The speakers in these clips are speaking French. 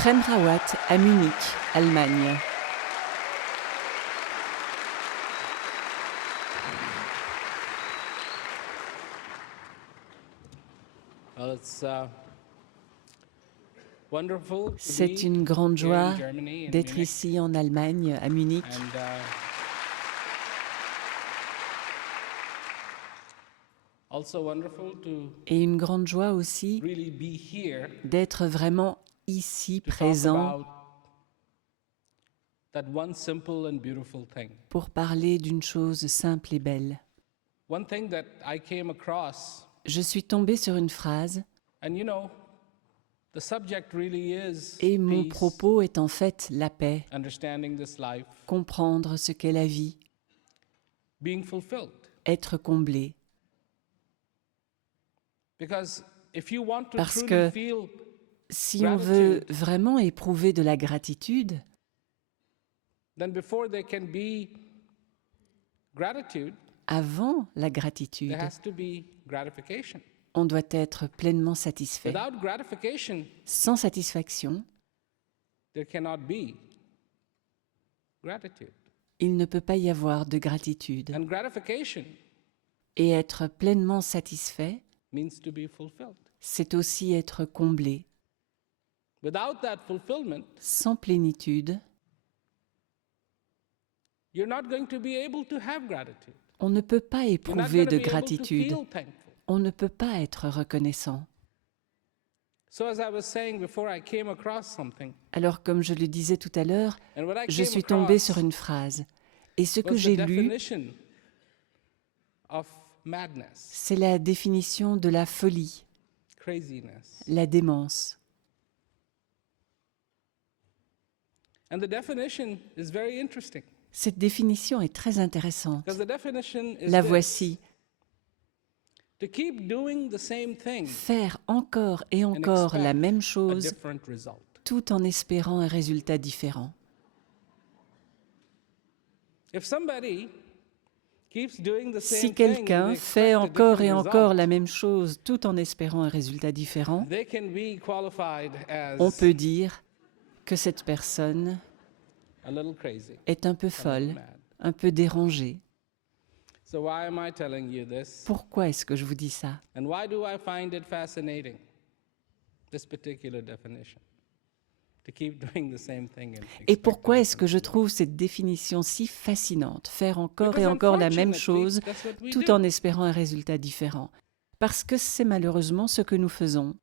Prem Rawat à Munich, Allemagne. C'est une grande joie d'être ici en Allemagne, à Munich. Et une grande joie aussi d'être vraiment ici présent pour parler d'une chose simple et belle. Je suis tombée sur une phrase et mon propos est en fait la paix, comprendre ce qu'est la vie, être comblé. Parce que si on veut vraiment éprouver de la gratitude, avant la gratitude, on doit être pleinement satisfait. Sans satisfaction, il ne peut pas y avoir de gratitude. Et être pleinement satisfait, c'est aussi être comblé. Sans plénitude, on ne peut pas éprouver de gratitude. On ne peut pas être reconnaissant. Alors, comme je le disais tout à l'heure, je suis tombée sur une phrase. Et ce que j'ai lu, c'est la définition de la folie, la démence. Cette définition est très intéressante. La voici. Faire encore et encore la même chose tout en espérant un résultat différent. Si quelqu'un fait encore et encore la même chose tout en espérant un résultat différent, on peut dire que cette personne est un peu folle, un peu dérangée. Pourquoi est-ce que je vous dis ça? Et pourquoi est-ce que je trouve cette définition si fascinante, faire encore et encore la même chose tout en espérant un résultat différent? Parce que c'est malheureusement ce que nous faisons.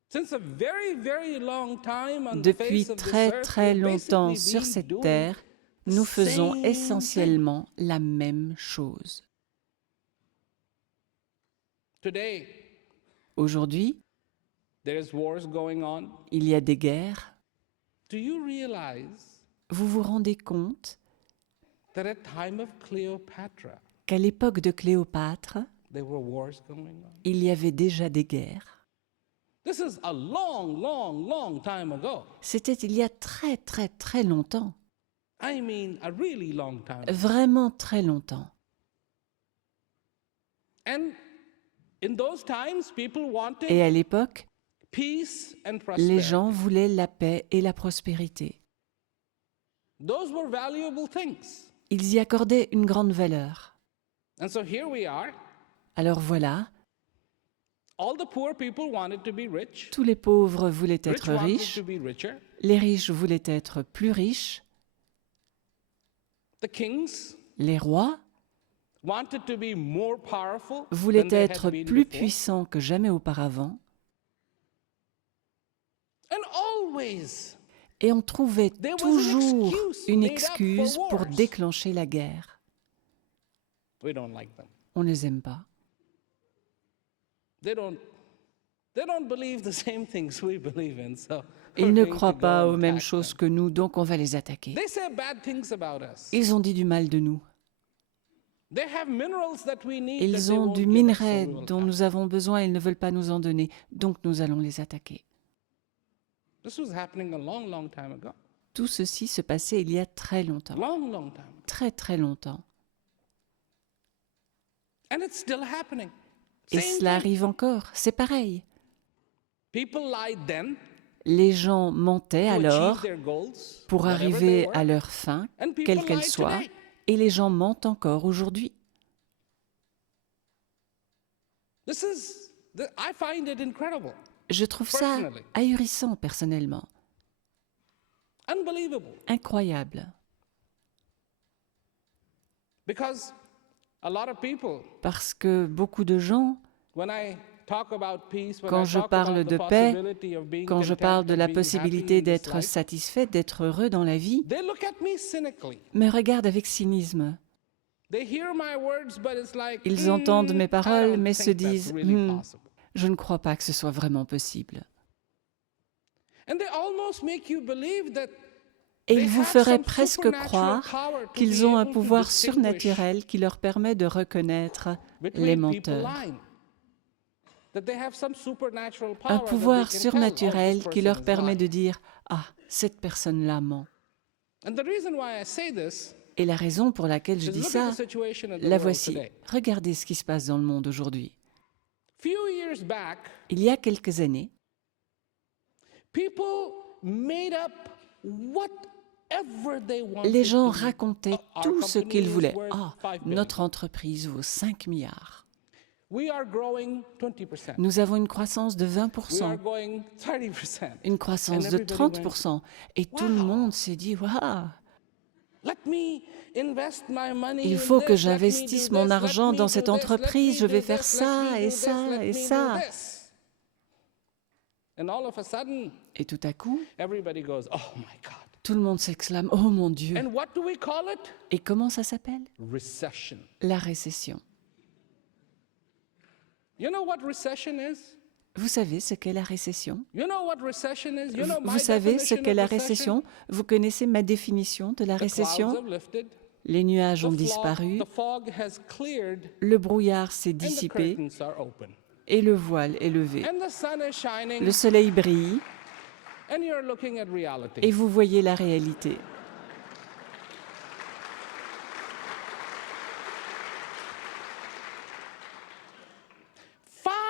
Depuis très très longtemps sur cette terre, nous faisons essentiellement la même chose. Aujourd'hui, il y a des guerres. Vous vous rendez compte qu'à l'époque de Cléopâtre, il y avait déjà des guerres. C'était il y a très très très longtemps. Vraiment très longtemps. Et à l'époque, les gens voulaient la paix et la prospérité. Ils y accordaient une grande valeur. Alors voilà, tous les pauvres voulaient être riches, les riches voulaient être plus riches, les rois voulaient être plus puissants que jamais auparavant, et on trouvait toujours une excuse pour déclencher la guerre. On ne les aime pas. Ils ne croient pas aux mêmes choses que nous, donc on va les attaquer. Ils ont dit du mal de nous. Ils ont du minerai dont nous avons besoin, ils ne veulent pas nous en donner, donc nous allons les attaquer. Tout ceci se passait il y a très longtemps. Très très longtemps. Et cela arrive encore, c'est pareil. Les gens mentaient to achieve alors their goals, pour whatever they arriver were, à leur fin, and people quelle qu'elle lie soit, today. et les gens mentent encore aujourd'hui. I find it incredible, Je trouve ça personally. ahurissant personnellement, Unbelievable. incroyable, Because a lot of people, parce que beaucoup de gens, when I talk about peace, when quand I je talk parle about de the paix, possibility of being quand je content parle de and la being happy possibilité in this d'être life, satisfait, d'être heureux dans la vie, they look at me cynically. me regardent avec cynisme. They hear my words, but it's like, Ils entendent mes I paroles, don't mais se think that's disent really possible. Je ne crois pas que ce soit vraiment possible. And they almost make you believe that Et they ils vous have feraient some presque supernatural croire power to qu'ils be ont un able to pouvoir distinguish surnaturel qui leur permet de reconnaître les between people menteurs. lying. That they have some supernatural Un power that pouvoir they can tell, oh, surnaturel this qui person leur is permet lying. de dire Ah, cette personne-là ment. And the reason why I say this Et la raison pour laquelle je is dis look at ça, the situation in the la world voici. today. Regardez ce qui se passe dans le monde aujourd'hui. Few years back, Il y a quelques années, people made up whatever they wanted les gens to. racontaient Our tout ce company qu'ils is voulaient. worth Ah, 5 billion. notre entreprise vaut 5 milliards. We are growing 20%. Nous avons une croissance de We are 20%, going 30%. une croissance And de everybody 30%. Et tout le Wow. monde s'est dit Waouh, Let me invest my money il in faut que this, let me j'investisse do mon this, let argent me dans do cette this, let entreprise, me je do vais this, faire let ça me et do this, ça let et me do ça. this. And all of a sudden, Et tout à coup, everybody goes, oh my God. tout le monde s'exclame Oh mon Dieu. And what do we call it? Et comment ça s'appelle? Recession. La récession. You know what recession is? Vous savez ce qu'est la récession? You know what recession is? You know Vous my savez ce definition qu'est of la recession? récession? Vous connaissez ma définition de la The clouds récession? have lifted, Les nuages ont the disparu, fog has cleared, le brouillard s'est and the dissipé curtains are open. et le voile est levé. And the sun is shining, Le soleil brille and you're looking at reality. et vous voyez la réalité.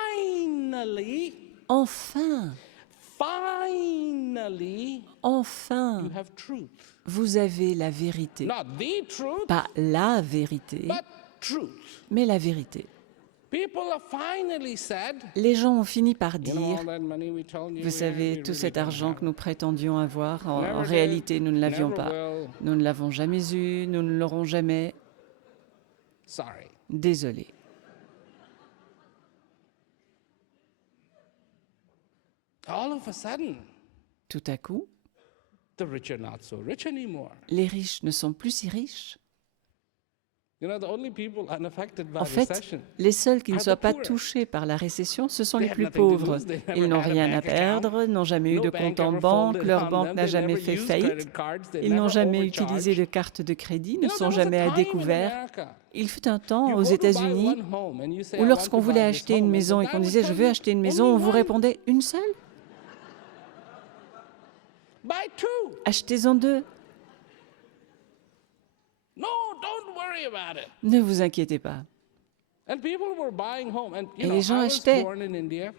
Finally, Enfin, finally, enfin, you have truth. vous avez la vérité. Not the truth, Pas la vérité, but truth. mais la vérité. People have finally said, Les gens ont fini par you know, dire all that money we told you, Vous savez, we tout really cet don't argent have. que nous prétendions avoir, en Never did, réalité, nous ne l'avions never pas. will. Nous ne l'avons jamais eu, nous ne l'aurons jamais. Sorry. Désolé. All of a sudden, Tout à coup, the rich are not so rich anymore. les riches ne sont plus si riches. You know, the only people unaffected by En fait, recession, les seuls qui ne are the soient pas poor. touchés par la récession, ce sont They les have plus nothing to pauvres. lose, they never Ils n'ont had a rien à bank account. perdre, n'ont jamais eu No de bank compte en ever banque, folded leur on banque them, n'a they jamais never fait used faillite, credit cards, they ils n'ont never jamais overcharged. utilisé de carte de crédit, You ne know, sont there was a jamais à time in découvert. America, Il fut un temps you aux go to buy États-Unis one home and you say, où I lorsqu'on want to voulait buy this acheter une home, and maison the et qu'on guy disait would je tell veux you, acheter une maison, only on vous one. répondait une seule? Buy two. Achetez-en deux. No, don't worry about it. Ne vous inquiétez pas. And people were buying home. And Et you know, les gens I was achetaient. born in India.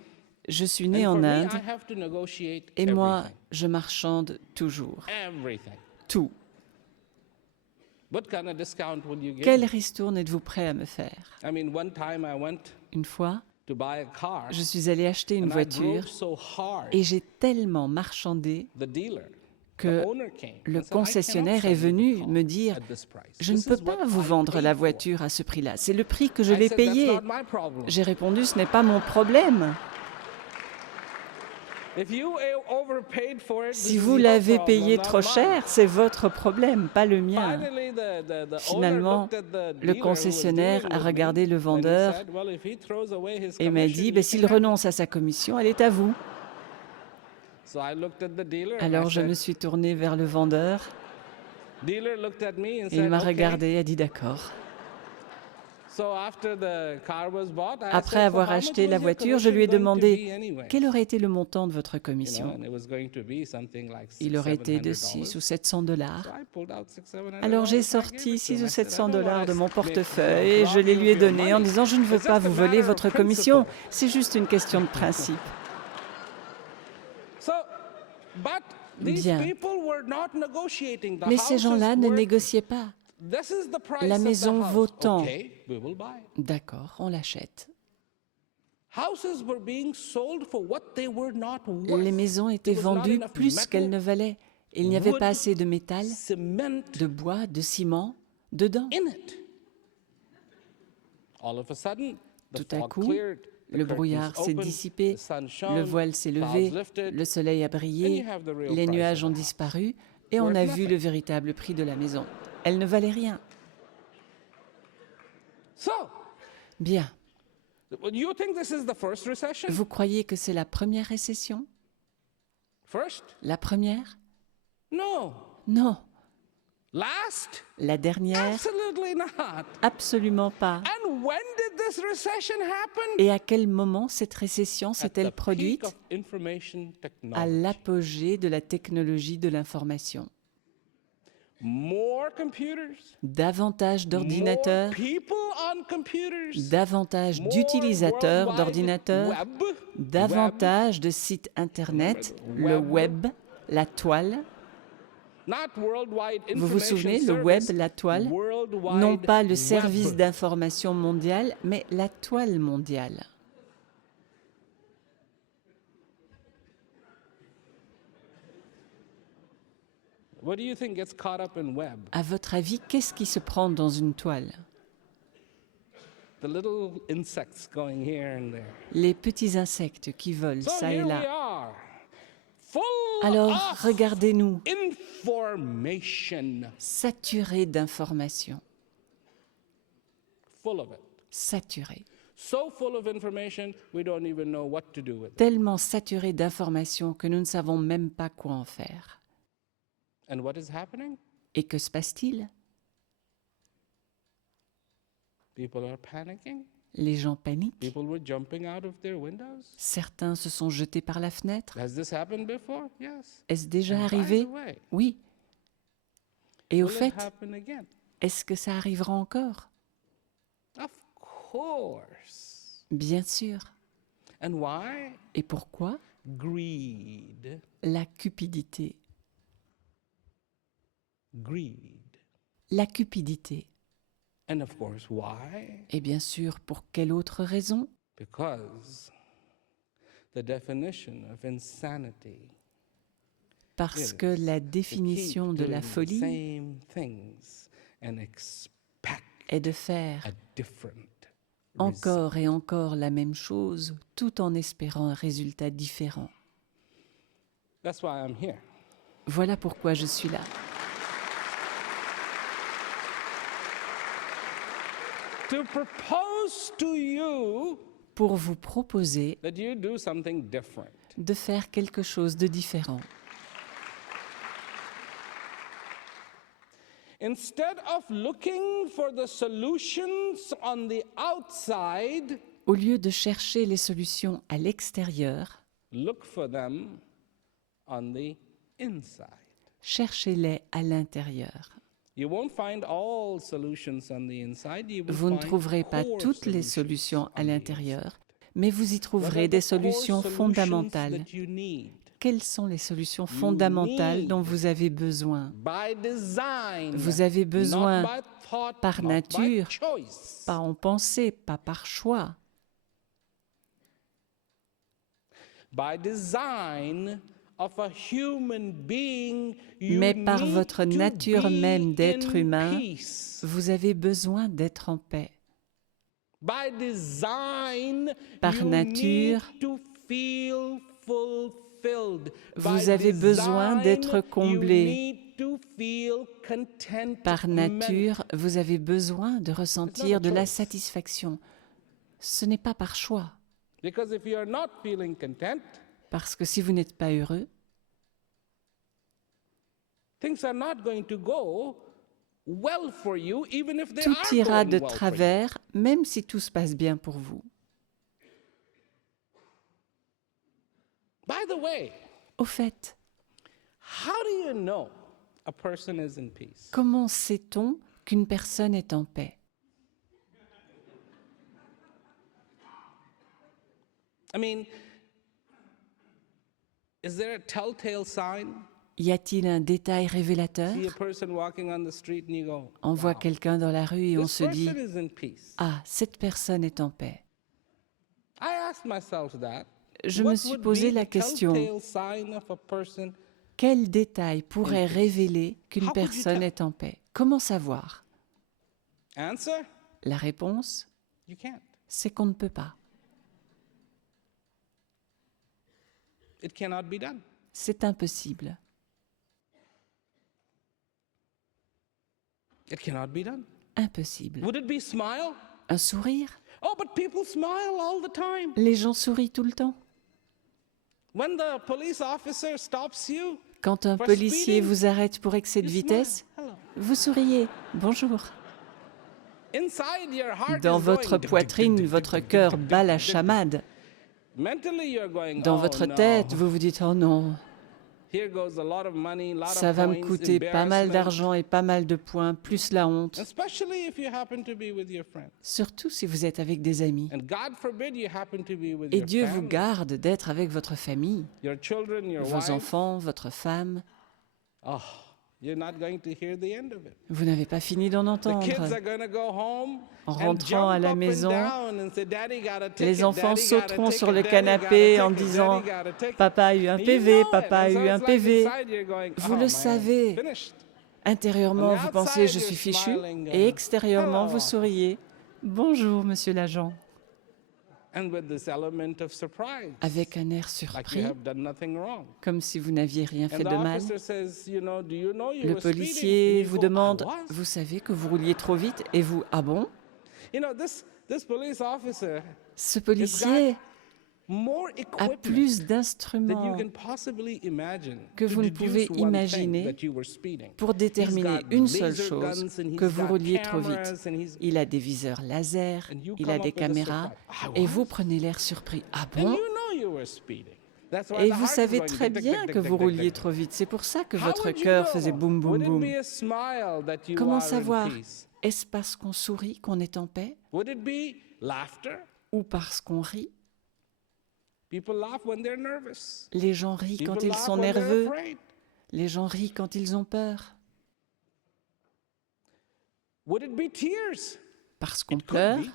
Je suis And né for en me, Inde I have to negotiate et moi, everything. je marchande toujours. Everything. Tout. What kind of discount would you give? Quelle ristourne êtes-vous prêt à me faire? I mean, one time I went Une fois, to buy a car. je suis allé acheter une and I voiture drove so hard. et j'ai tellement marchandé The dealer, que the owner came le and said, I concessionnaire cannot est sell you venu the car me dire at this price. Je ne This peux is what pas vous I vendre paid la for." voiture à ce prix-là. C'est le prix que je I l'ai said, "That's payé. not my problem. J'ai répondu Ce n'est pas mon problème. If you overpaid for it, this Si is vous your l'avez problem, payé not trop mine." cher, c'est votre problème, pas le mien. Finally, the Finalement, owner looked at the le dealer who was concessionnaire dealing a with regardé me, le and he vendeur said, "Well, if he throws away his et m'a commission, dit you S'il can have it." renonce à sa commission, elle est à vous. So I looked at the dealer and Alors I je me said, suis tournée vers le vendeur. dealer looked at me and Il said, m'a "Okay." regardé et a dit D'accord. So after the car was bought, I Après said, "So avoir how much acheté was la your voiture, je lui ai commission going to be demandé anyway?" Quel aurait été le montant de votre You know, commission. and it was going to be something like Il aurait été de $600, 6 ou 700 dollars. So I pulled out $600. Alors j'ai I gave sorti it to 6 him. ou I said, 700 "I don't dollars wanna de mon make portefeuille et rob je les you lui ai of your donnés en money. disant Je ne veux It's pas just a vous voler matter of votre commission, principle." c'est juste une question de principe. So But these Bien. people were not negotiating. The Mais ces house gens-là is ne worth, négociaient pas. this is the price La of the maison vaut house. tant. Okay, we will buy it. D'accord, on l'achète. Houses were being sold for what they were not Les worth. maisons étaient There was not vendues enough plus metal, qu'elles ne valaient. Il n'y avait wood, pas assez de métal, cement de bois, de ciment dedans. in it. All of a sudden, the Tout à fog coup, cleared, the le curtains brouillard s'est opened, dissipé, the sun le shone, voile s'est clouds levé, lifted, le soleil a and brillé, you have the real les price nuages of ont the house. disparu et on Worth a vu nothing. le véritable prix de la maison. Elle ne valait rien. So, Bien. you think this is the first recession? Vous croyez que c'est la première récession? First? La première? No. Non. Last? La dernière? Absolutely not. Absolument pas. And when did this recession happen? Et à quel moment cette récession At the s'est-elle peak produite? of information À technology. l'apogée de la technologie de l'information. More computers, Davantage d'ordinateurs, more people on computers, davantage more d'utilisateurs worldwide d'ordinateurs, web, davantage de sites Internet, le web, la toile. not worldwide Vous vous information souvenez, le web, service, la toile, worldwide non pas le web. service d'information mondial, mais la toile mondiale. What do you think gets caught up in web? À votre avis, qu'est-ce qui se prend dans une toile? The little insects going here and there. Les petits insectes qui volent So ça et here we là. are, full Alors, of regardez-nous, information, saturés d'informations, full of it. saturés, So full of information, we don't even know what to do with it. tellement saturés d'informations que nous ne savons même pas quoi en faire. And what is happening? Et que se passe-t-il? People are panicking. Les gens paniquent. People were jumping out of their windows. Certains se sont jetés par la fenêtre. Has this happened before? Yes. Est-ce déjà And by arrivé? the way, Oui. Et au will it fait, happen again? est-ce que ça arrivera encore? Of course. Bien sûr. And why? Et pourquoi? Greed. La cupidité. Greed. La cupidité. And of course, why? Et bien sûr, pour quelle autre raison? Because the definition of insanity Parce que la définition de la folie same things and expect est de faire a different encore et encore la même chose tout en espérant un résultat différent. That's why I'm here. Voilà pourquoi je suis là. To propose to you Pour vous proposer that you do something different. de faire quelque chose de différent. Instead of looking for the solutions on the outside, Au lieu de chercher les solutions à l'extérieur, look for them on the inside. cherchez-les à l'intérieur. You won't find all solutions on the inside. You will Vous ne find trouverez pas core toutes les solutions solutions à on the l'intérieur, inside. mais vous y What trouverez are des the core solutions solutions fondamentales. that you need? Quelles sont les solutions fondamentales dont vous avez besoin? By design, Vous avez besoin not by thought, par not by nature, choice. pas en pensée, pas par choix. By design of a human being, you Mais par need votre to nature be même d'être in humain, peace. vous avez besoin d'être en paix. By design, Par you nature, need to feel fulfilled. vous By avez besoin design, d'être you comblé. need to feel contentment. Par nature, vous avez besoin de ressentir de la choice. satisfaction. Ce n'est pas par choix, Because if you are not feeling content, parce que si vous n'êtes pas heureux, things are not going to go well for you, even if they tout are ira going de well for you. travers, même si tout se passe bien pour vous. By the way, Au fait, how do you know a person is in peace? comment sait-on qu'une personne est en paix? I mean, Is there a telltale sign? Y a-t-il un détail révélateur? See a person walking on the street and you go, On voit wow, quelqu'un dans la rue et on this se dit person is in peace. « Ah, cette personne est en paix. I asked myself that. » Je me What suis would posé be la the question, telltale sign of a person? quel détail pourrait révéler qu'une How could you personne tell? est en paix? Comment savoir? Answer? La réponse, You can't. c'est qu'on ne peut pas. It cannot be done. C'est impossible. It cannot be done. Impossible. Would it be smile? Un sourire? Oh, but people smile all the time. Les gens sourient tout le temps. When the police officer stops you, Quand un For policier speeding, vous arrête pour excès de you vitesse, smile. Hello. vous souriez. Bonjour. Inside your heart Dans is votre going, poitrine, votre cœur bat la chamade. Mentally you're going, Dans oh, votre no. tête, vous vous dites « Oh non, Here goes a lot of money, lot ça of va me points, coûter pas mal embarrassment. d'argent et pas mal de points, plus la honte. Especially if you happen to be with your friends. » Surtout si vous êtes avec des amis. And God forbid you happen to be with Et your Dieu vous family, garde d'être avec votre famille, your children, your vos wife. enfants, votre femme. Oh, you're not going to hear the end of it. Vous n'avez pas fini d'en The kids entendre. are going to go home En and rentrant à jump la up and maison, down and say, "Daddy got a ticket, les enfants Daddy got a sauteront sur ticket, le Daddy canapé got a en ticket, disant Daddy got a ticket." « Papa a eu un And you PV, know it. papa a And eu so un it's like PV. inside you're going, Vous "Oh, le man, savez. finished." » Intérieurement, On the vous pensez « outside, Je suis you're fichu smiling, » et extérieurement, "Hello." vous souriez « Bonjour, monsieur l'agent And with this element of surprise, » avec un air like surpris, you have done nothing wrong. comme si vous n'aviez rien And fait the de mal. officer says, "You know, do you know you Le were speeding?" policier And you vous go, "I demande was." « Vous savez que vous rouliez trop vite ?» Et vous « Ah bon ?» You know, this police officer Ce policier more a equipment plus that you d'instruments can possibly imagine que to vous ne deduce pouvez one thing, imaginer that you were speeding. pour déterminer He's got une seule laser chose, guns and he's que vous got rouliez trop vite. cameras and he's- Il a des viseurs laser, And you il come a up des with a caméras, surprise. et vous prenez l'air surpris. Ah And bon? you know you were speeding. That's why Et the vous heart is savez going très tick, tick, bien tick, que tick, vous tick, rouliez tick. trop vite. C'est pour ça que How votre would you cœur know? faisait boum boum Would it boum. be a smile that you Comment are in savoir? peace? Est-ce parce qu'on sourit qu'on est en paix Would it be laughter? ou parce qu'on rit? People laugh when they're nervous. Les gens rient quand People ils laugh sont when they're nerveux. afraid. Les gens rient quand ils ont peur. Would it be tears? Parce qu'on It could pleure, be.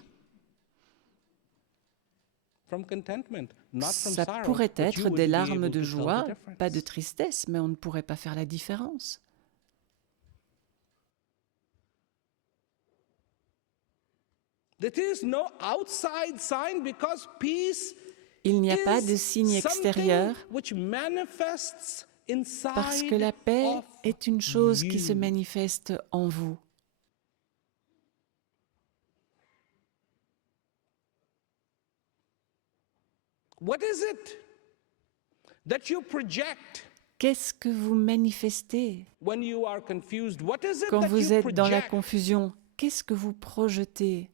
From contentment, not from ça sorrow, pourrait but you être would des be larmes able de to tell the joie, difference. pas de tristesse, mais on ne pourrait pas faire la différence. There is no outside sign because peace Il n'y a pas is de signe something extérieur which manifests inside parce que la paix of est une chose qui se you. manifeste en vous. What is it that you project Qu'est-ce que vous manifestez when you are confused? What is it quand that vous you êtes dans la project? confusion? Qu'est-ce que vous projetez?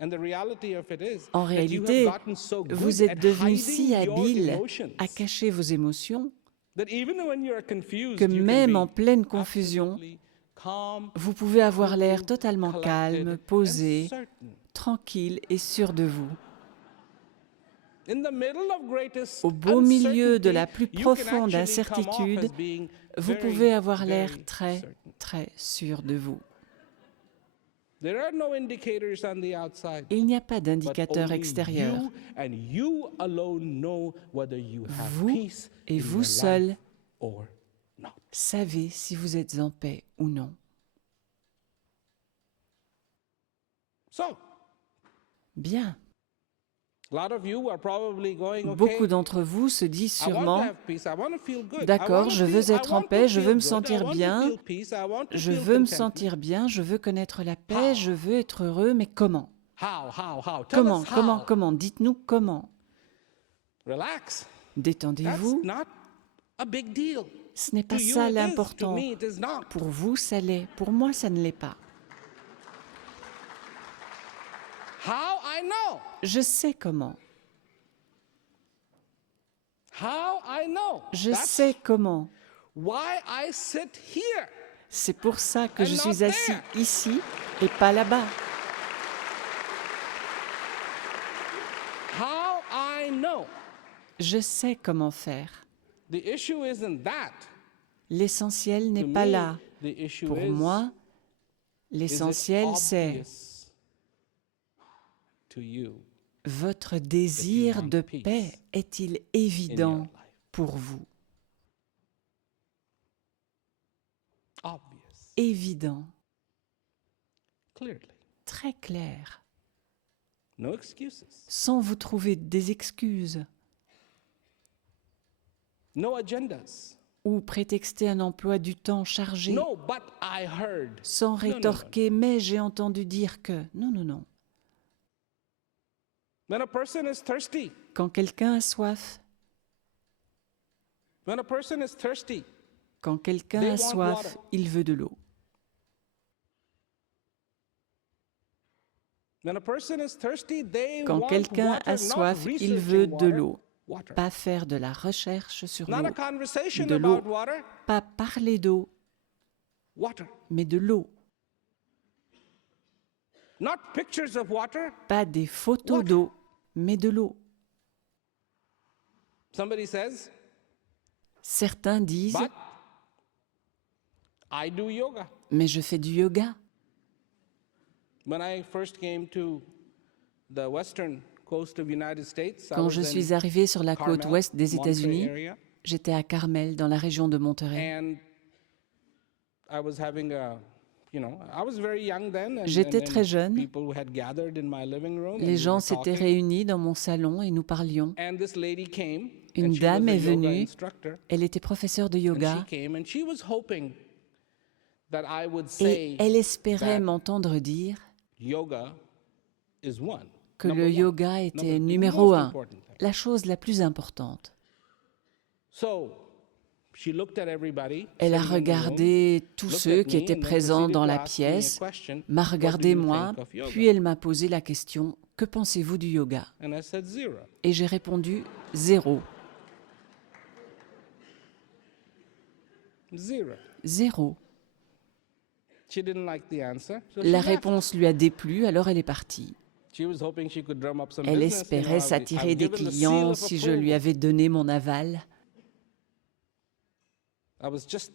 And the reality of it is En that you have réalité, gotten so good vous at êtes devenu hiding si your habile emotions à cacher vos émotions that even when you are confused, que you can même be en pleine confusion, absolutely calm, vous pouvez avoir l'air cool, totalement collected, calme, and posé, certain. tranquille et sûr de vous. In the middle of greatest Au beau milieu de la plus uncertainty, you can profonde actually come off incertitude, as being vous very, pouvez avoir very l'air très, certain. très sûr de vous. There are no indicators on the outside. Il n'y a pas But d'indicateur only extérieur. you and you alone know whether you have Vous peace et in vous your seul life or not. savez si vous êtes en paix ou non. So, Bien. a lot of you are probably going, okay, Beaucoup d'entre vous se disent I want to sûrement, have peace, I want to feel good, d'accord, I want je to veux feel- être I en want to paix, je feel veux me good, I sentir want to bien, feel peace, I want to je feel veux me contentment. sentir bien, je veux connaître la paix, je veux être heureux, mais comment? How? Tell Comment, us comment, how. comment? Dites-nous comment. Relax. That's Détendez-vous. not a big deal. Ce n'est To pas you ça it is, l'important. to me it is not. Pour vous, ça l'est. Pour moi, ça ne l'est pas. How I know? Je sais comment. How I know? Je That's sais comment. why I sit here. C'est pour ça que And je not suis assis there. ici et pas là-bas. How I know? Je sais comment faire. The issue isn't that. L'essentiel n'est To pas me, là. the issue Pour is, moi, is it l'essentiel, c'est obvious to you votre désir want de peace paix est-il in your évident life? pour vous? Obvious, Évident, clearly. très clair, No excuses. sans vous trouver des excuses No agendas. ou prétexter un emploi du temps chargé, No, but I heard. sans No, no, no. rétorquer, mais j'ai entendu dire que... Non, non, non. When a person is thirsty, Quand quelqu'un a soif, when a person is thirsty, quand quelqu'un They a want soif, water. il veut de l'eau. when a person is thirsty, they Quand want quelqu'un water, a not soif, il researching veut de water, l'eau. water. Pas faire de la recherche sur Not l'eau, a conversation de l'eau. about water, pas parler d'eau, water. mais de l'eau. Not pictures of water. Pas des photos Water. d'eau, mais de l'eau. Somebody says, Certains disent, but I do yoga. mais je fais du yoga. When I first came to the western coast of United States, I Quand was je in suis arrivé sur la côte Carmel, ouest des Monterey États-Unis, area, j'étais à Carmel, dans la région de Monterey. and I was having a, I was very young then, and J'étais then très jeune. people had gathered in my living room, and Les we gens were s'étaient talking, réunis dans mon salon et nous parlions. and this lady came, Une and she dame was a est yoga venue. instructor, Elle était professeure de and she yoga came, and she was hoping that I would et say elle espérait that m'entendre dire yoga is one. que Number le one. yoga était The numéro most 1, important thing. la chose la plus importante. So, she looked at everybody Elle a sitting in the room, regardé tous looked ceux at qui me, étaient and then présents proceeded dans to la ask me a pièce, question, m'a "What do regardé you moi, think of yoga?" puis elle m'a posé la question « Que pensez-vous du yoga ?» And I said, "Zero." Et j'ai répondu « Zéro. Zero. Zéro. » She didn't like the answer, so she La left. réponse lui a déplu, alors elle est partie. She was hoping she could drum up some Elle business, espérait s'attirer des clients si je lui avais donné mon aval. I was just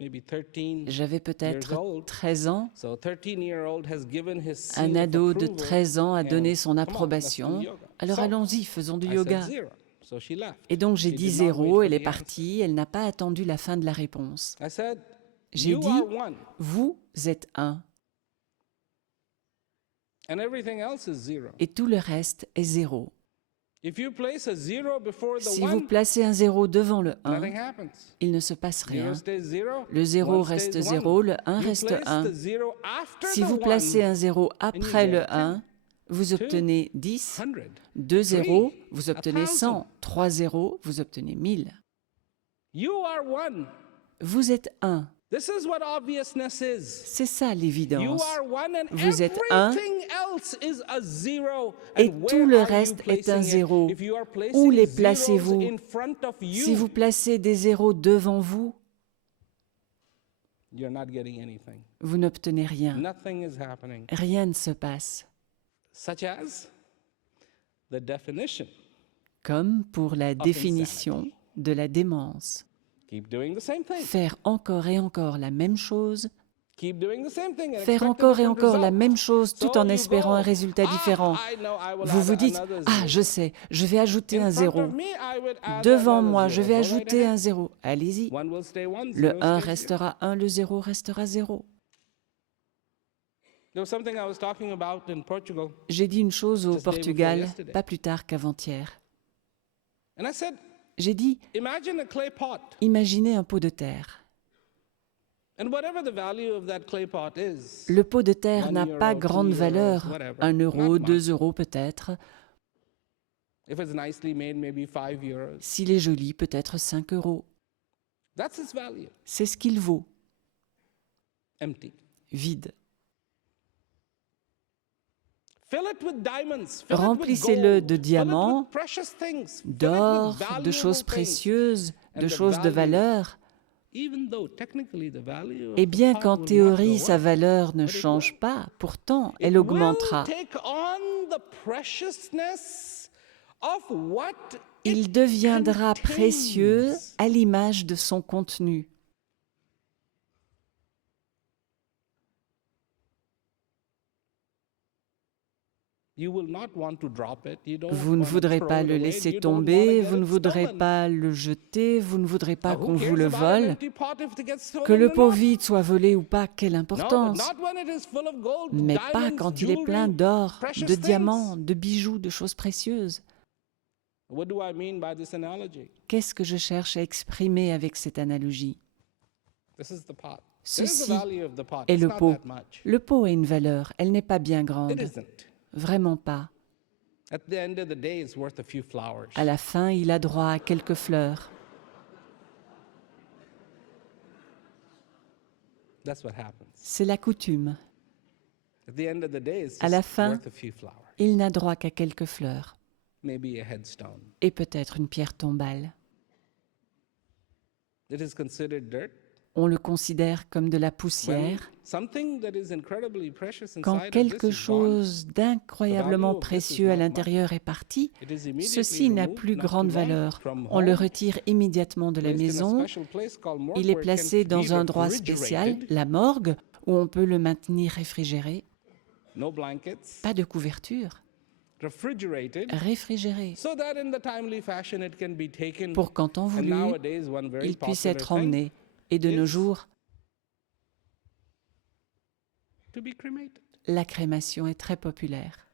maybe 13. J'avais Years peut-être old. 13 ans. So a 13-year-old has given his seal Un of ado de approval, 13 ans a and donné son come on, let's do approbation. yoga. Alors So, allons-y, faisons du I said yoga. zero. So she left. Et donc j'ai She dit did not wait zéro, for elle est the answer. partie, elle n'a pas attendu la fin de la réponse. I said, J'ai you dit, are one, vous êtes un, and everything else is zero. et tout le reste est zéro. If you place a zero before the Si vous one, placez un zéro devant le 1, nothing happens. il ne se passe rien. Zero stays zero. Le zéro One reste stays zéro, one. le 1 You reste place 1. the zero after Si the vous placez one, un zéro après get le 1, vous obtenez 10. 100. 2 zéros, vous a obtenez 100. 1000. 3 zéros, vous obtenez 1000. You are one. Vous êtes un. This is what obviousness is. C'est ça You l'évidence. are one, and Vous êtes un, everything else is a zero. et And tout where le are you reste est un placing it? zéro. If you are placing Où les zeros placez-vous? in front of you, Si vous placez des zéros devant vous, you're not getting anything. vous n'obtenez rien. Nothing is happening. Rien ne se passe. Such as the definition. Comme pour la définition de la démence. Keep doing the same thing. Faire encore et encore la même chose, Keep doing the same thing and faire expect a encore et different encore la result. même chose tout So en you espérant go, un résultat différent. I know I will Vous add vous dites, another ah, zero. je sais, je vais ajouter In un front zéro. of me, I would add Devant another moi, zero. je vais Go right ajouter ahead. un zéro. Allez-y. One will stay one, Le zero 1 stays zero. restera 1, le 0 restera 0. There was something I was talking about in Portugal, J'ai dit une chose au Just day before Portugal, yesterday. pas plus tard qu'avant-hier. and I said, J'ai dit, imagine a clay pot, imaginez un pot de terre. and whatever the value of that clay pot is, Le pot de terre 1 n'a euro, pas 2 grande euros, valeur, whatever, 1 not euro, much. 2 euros peut-être. If it's nicely made, maybe 5 euros. S'il est joli, peut-être 5 euros. That's its value. C'est ce qu'il vaut, Empty. vide. Fill it with diamonds. Fill Remplissez-le it with de gold. diamants, Fill it with precious things. Fill it with d'or, de valuable choses things. précieuses, And de the choses de value, valeur. even though technically the value of Eh the bien pot qu'en will not théorie, go sa up, valeur ne but it change will. pas, pourtant It elle augmentera. will take on the preciousness of what Il deviendra précieux à l'image de son contenu. Vous ne voudrez pas le laisser tomber, vous ne voudrez pas le jeter, vous ne voudrez pas qu'on vous le vole. Que le pot vide soit volé ou pas, quelle importance. Mais pas quand il est plein d'or, de diamants, de bijoux, de choses précieuses. Qu'est-ce que je cherche à exprimer avec cette analogie? Ceci est le pot. Le pot a une valeur, elle n'est pas bien grande. Vraiment pas. À la fin, il a droit à quelques fleurs. C'est la coutume. À la fin, il n'a droit qu'à quelques fleurs. Et peut-être une pierre tombale. On le considère comme de la poussière. Quand quelque chose d'incroyablement précieux à l'intérieur est parti, ceci n'a plus grande valeur. On le retire immédiatement de la maison. Il est placé dans un endroit spécial, la morgue, où on peut le maintenir réfrigéré. Pas de couverture. Réfrigéré, pour qu'en temps voulu, il puisse être emmené. Et de nos jours, la crémation est très populaire.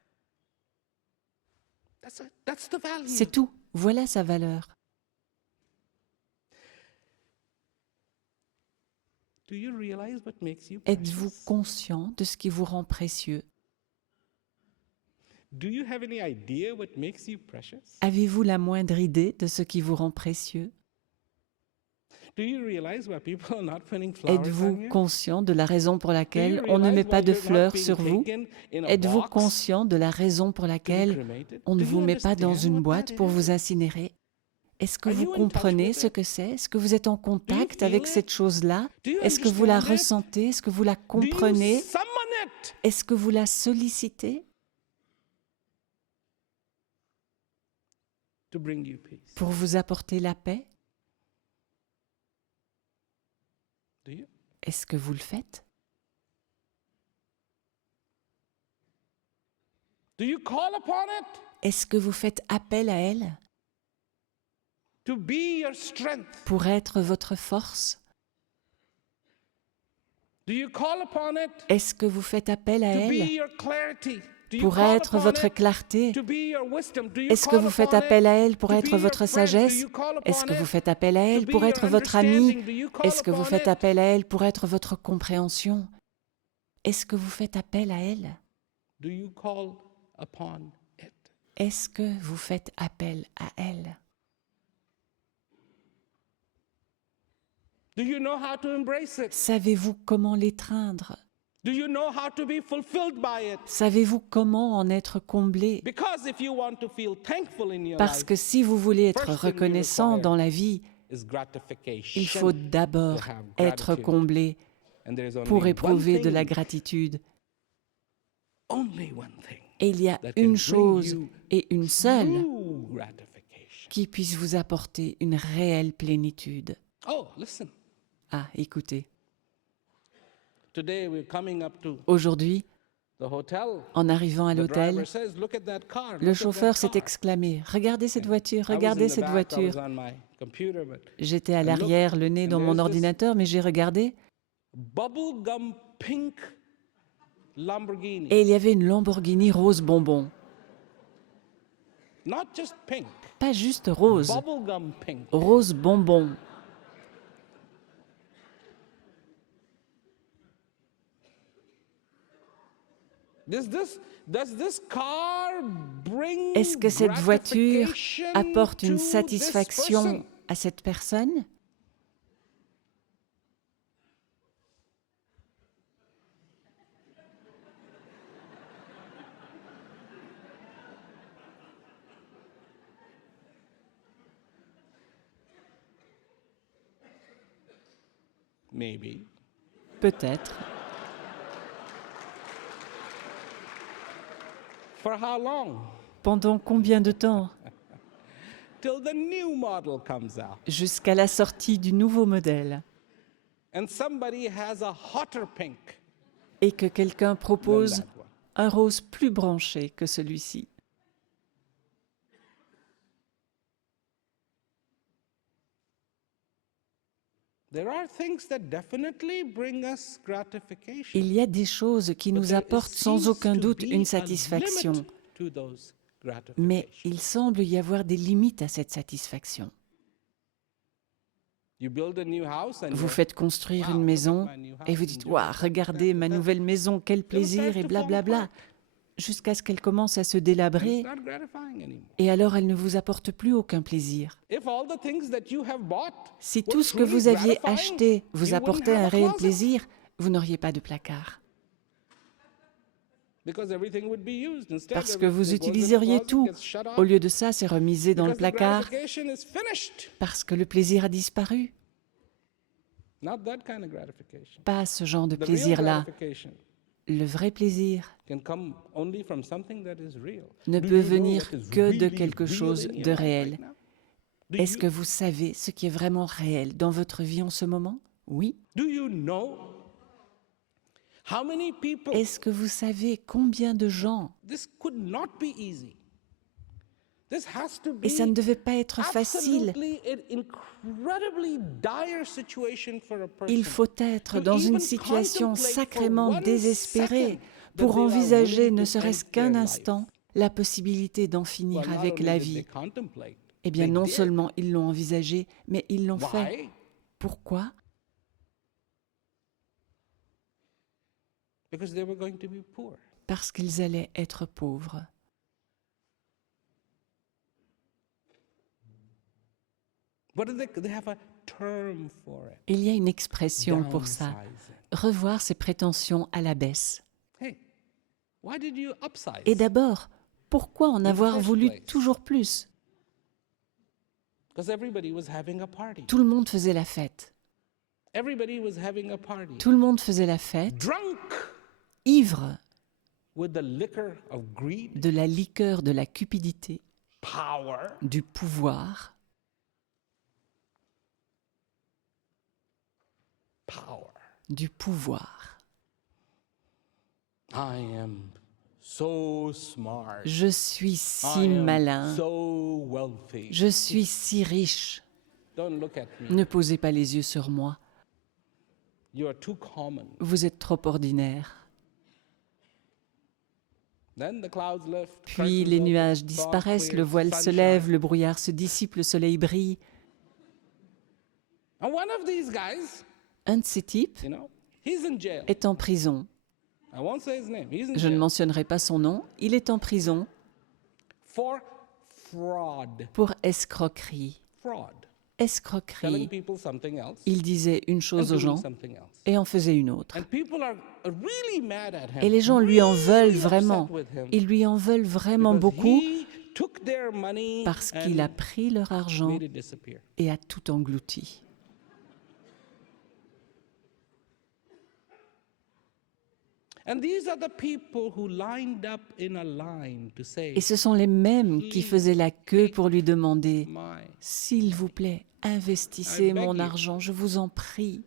C'est tout. Voilà sa valeur. Êtes-vous conscient de ce qui vous rend précieux? Avez-vous la moindre idée de ce qui vous rend précieux? Êtes-vous conscient de la raison pour laquelle on ne met pas de fleurs sur vous? Êtes-vous conscient de la raison pour laquelle on ne vous met pas dans une boîte pour vous incinérer? Est-ce que vous comprenez ce que c'est? Est-ce que vous êtes en contact avec cette chose-là? Est-ce que vous la ressentez? Est-ce que vous la comprenez? Est-ce que vous la sollicitez? Pour vous apporter la paix? Est-ce que vous le faites? Est-ce que vous faites appel à elle pour être votre force? Est-ce que vous faites appel à elle pour être votre clarté? Est-ce que vous faites appel à elle pour être votre sagesse? Est-ce que vous faites appel à elle pour être votre ami? Est-ce que vous faites appel à elle pour être votre compréhension? Est-ce que vous faites appel à elle? Est-ce que vous faites appel à elle? Savez-vous comment l'étreindre? Savez-vous comment en être comblé? Parce que si vous voulez être reconnaissant dans la vie, il faut d'abord être comblé pour éprouver de la gratitude. Et il y a une chose et une seule qui puisse vous apporter une réelle plénitude. Ah, écoutez. Aujourd'hui, en arrivant à l'hôtel, le chauffeur s'est exclamé « Regardez cette voiture, regardez cette voiture !» J'étais à l'arrière, le nez dans mon ordinateur, mais j'ai regardé. Et il y avait une Lamborghini rose bonbon. Pas juste rose, rose bonbon. Est-ce que cette voiture apporte une satisfaction à cette personne? Peut-être. Pendant combien de temps? till the new model comes out. jusqu'à la sortie du nouveau modèle, And somebody has a hotter pink et que quelqu'un than propose that one. un rose plus branché que celui-ci. There are things that definitely bring us gratification. Il y a des choses qui But nous there apportent sans seems aucun to doute be une a satisfaction, limit to those mais gratifications. il semble y avoir des limites à cette satisfaction. You build a new house and Vous you're, faites construire wow, une look at maison my new et vous house, dites « enjoy Waouh, it. regardez ma nouvelle maison, quel plaisir !» et blablabla, jusqu'à ce qu'elle commence à se And délabrer it's not gratifying anymore. et alors elle ne vous apporte plus aucun plaisir. If all the things that you have bought Si were tout ce que truly vous aviez gratifying, acheté vous you wouldn't apportait have un a réel closet. plaisir, vous n'auriez pas de placard. Because everything would be used. Instead, Parce que vous everything goes in the utiliseriez closet, tout. gets shut off, Au lieu de ça, c'est remisé dans le because the placard gratification is finished. parce que le plaisir a disparu. Not that kind of gratification. Pas ce genre de The real plaisir-là. gratification Le vrai plaisir can come only from something that is real. ne Do peut you know venir what is que de really quelque real chose in your de life réel. right now? Do Est-ce you- que vous savez ce qui est vraiment réel dans votre vie en ce moment? Oui. Do you know how many people? Est-ce que vous savez combien de gens, This could not be easy. This has to be et ça ne devait pas être facile, absolutely an incredibly dire situation for a person. il faut être to dans une even situation contemplate for sacrément one désespérée second pour that they are envisager, willing ne to serait-ce end qu'un their instant, life. la possibilité d'en finir Well, not avec only la did they vie. contemplate, Eh bien, they non did. seulement ils l'ont envisagé, mais ils l'ont fait. Why? Pourquoi? Because they were going to be poor. Parce qu'ils allaient être pauvres. What do they have a term for it? Il y a une expression pour ça. Downsizing. Revoir ses prétentions à la baisse. Hey, why did you upsize? Et d'abord, pourquoi en avoir first voulu place. toujours plus? Because everybody was having a party. Tout le monde faisait la fête. Everybody was having a party. Tout le monde faisait la fête, Drunk ivre with the liquor of greed, de la liqueur de la cupidité, power, du pouvoir, power. du pouvoir. I am so smart. Je suis I si am malin, so wealthy. je suis si riche. Don't look at me. Ne posez pas les yeux sur moi, You are too common. vous êtes trop ordinaire. Then the clouds lift. Puis curtains les open, nuages dawn disparaissent, le clears, voile sun se lève, shines. le brouillard se dissipe, le soleil brille. And one of these guys, Un de ces types you know, he's in jail. est en prison. I won't say his name. He's in Je ne jail mentionnerai pas son nom. Il est en prison for fraud. pour escroquerie. Fraud. Telling Escroquerie. people something else Il disait une and chose aux doing gens something else. et en faisait une autre. And people are really mad at him. Et les gens lui en veulent really vraiment. upset with him Ils lui en veulent vraiment because beaucoup he took their money parce qu'il a and pris leur argent made it disappear. et a tout englouti. And these are the people who lined up in a line to say, Et ce sont les mêmes qui faisaient la queue pour lui demander my, « S'il vous plaît, investissez I beg mon you. argent, je vous en prie,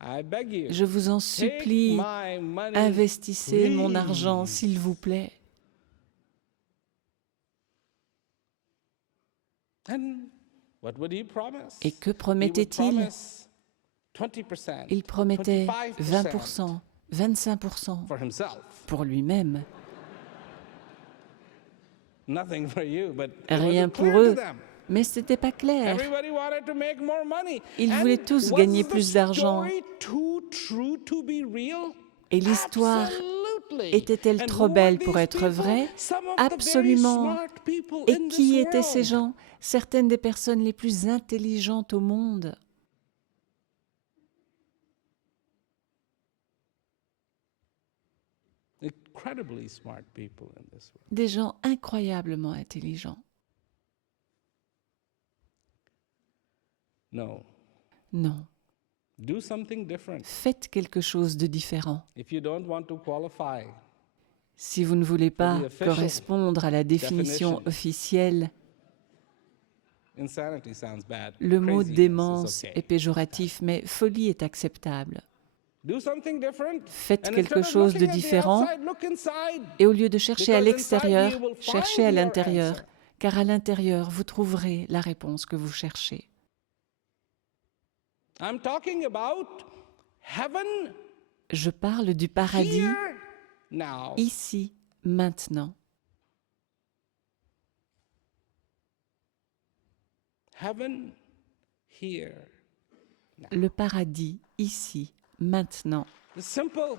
I beg you, je vous en take supplie, my money, investissez mon please. argent, s'il vous plaît. And what would he promise? Et que He would promettait-il? promise 20%, Il promettait 25% 20%, 25% for himself. pour lui-même. Nothing for you, but it Rien wasn't pour clear to eux. them. Mais ce n'était pas clair. Everybody wanted to make more money. Ils And voulaient tous was gagner the plus d'argent. story too true to be real? Et l'histoire Absolutely. était-elle And trop who belle are pour these être people? vraie? Some of the very Absolument. smart people Et in qui this étaient ces world. gens? Certaines des personnes les plus intelligentes au monde. Incredibly smart people in this world. Des gens incroyablement intelligents. No. Non. Do something different. Faites quelque chose de différent. If you don't want to qualify, Si vous ne voulez pas the official correspondre à la définition definition. officielle Insanity sounds bad. Le mot Craziness is démence okay. est péjoratif, mais folie est acceptable. Do something different. Faites And quelque instead of chose de looking at the différent, outside, look inside. et au lieu de chercher à Because inside l'extérieur, you will cherchez à find your l'intérieur, answer. car à l'intérieur, vous trouverez la réponse que vous cherchez. I'm talking about heaven Je parle du paradis here now. ici, maintenant. Heaven here. Le paradis ici, maintenant. As simple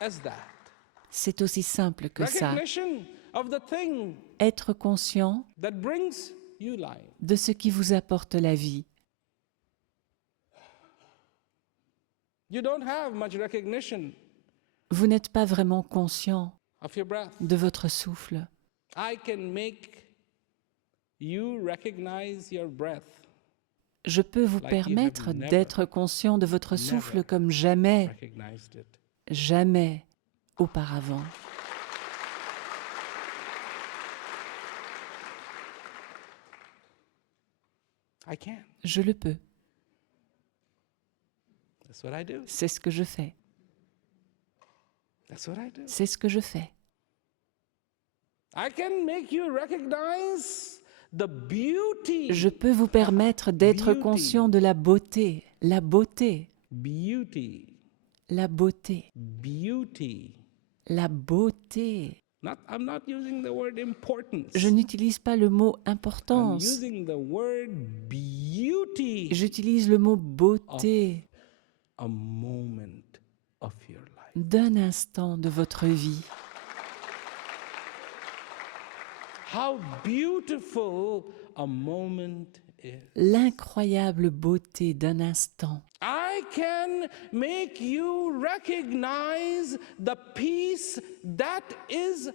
as that. C'est aussi simple que ça. Recognition of the thing Être conscient that brings you life. de ce qui vous apporte la vie. You don't have much recognition Vous n'êtes pas vraiment conscient of your breath. de votre souffle. I can make you recognize your breath. Je peux vous Like you have permettre never, d'être conscient de votre souffle never comme jamais, recognized it. jamais auparavant. I can. Je le peux. That's what I do. C'est ce que je fais. That's what I do. C'est ce que je fais. I can make you recognize the beauty. Je peux vous permettre d'être Beauty. conscient de la beauté, la beauté, Beauty. la beauté, Beauty. la beauté. I'm not using the word importance. Je n'utilise pas le mot I'm importance. using the word beauty. J'utilise le mot beauté A moment of your life. d'un instant de votre vie. How beautiful a moment is. L'incroyable beauté d'un instant. I can make you recognize the peace that is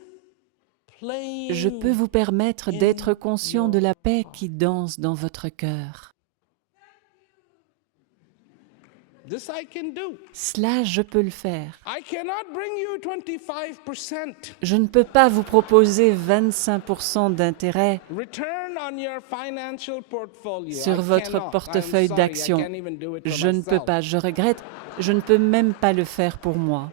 playing. Je peux vous permettre d'être conscient de la paix qui danse dans votre cœur. This I can do. Cela, je peux le faire. I cannot bring you 25% Je ne peux pas vous proposer 25% d'intérêt return on your financial portfolio. sur I votre cannot. portefeuille I'm sorry, I d'actions. can't even do it for Je ne peux myself. pas, je regrette, je ne peux même pas le faire pour moi.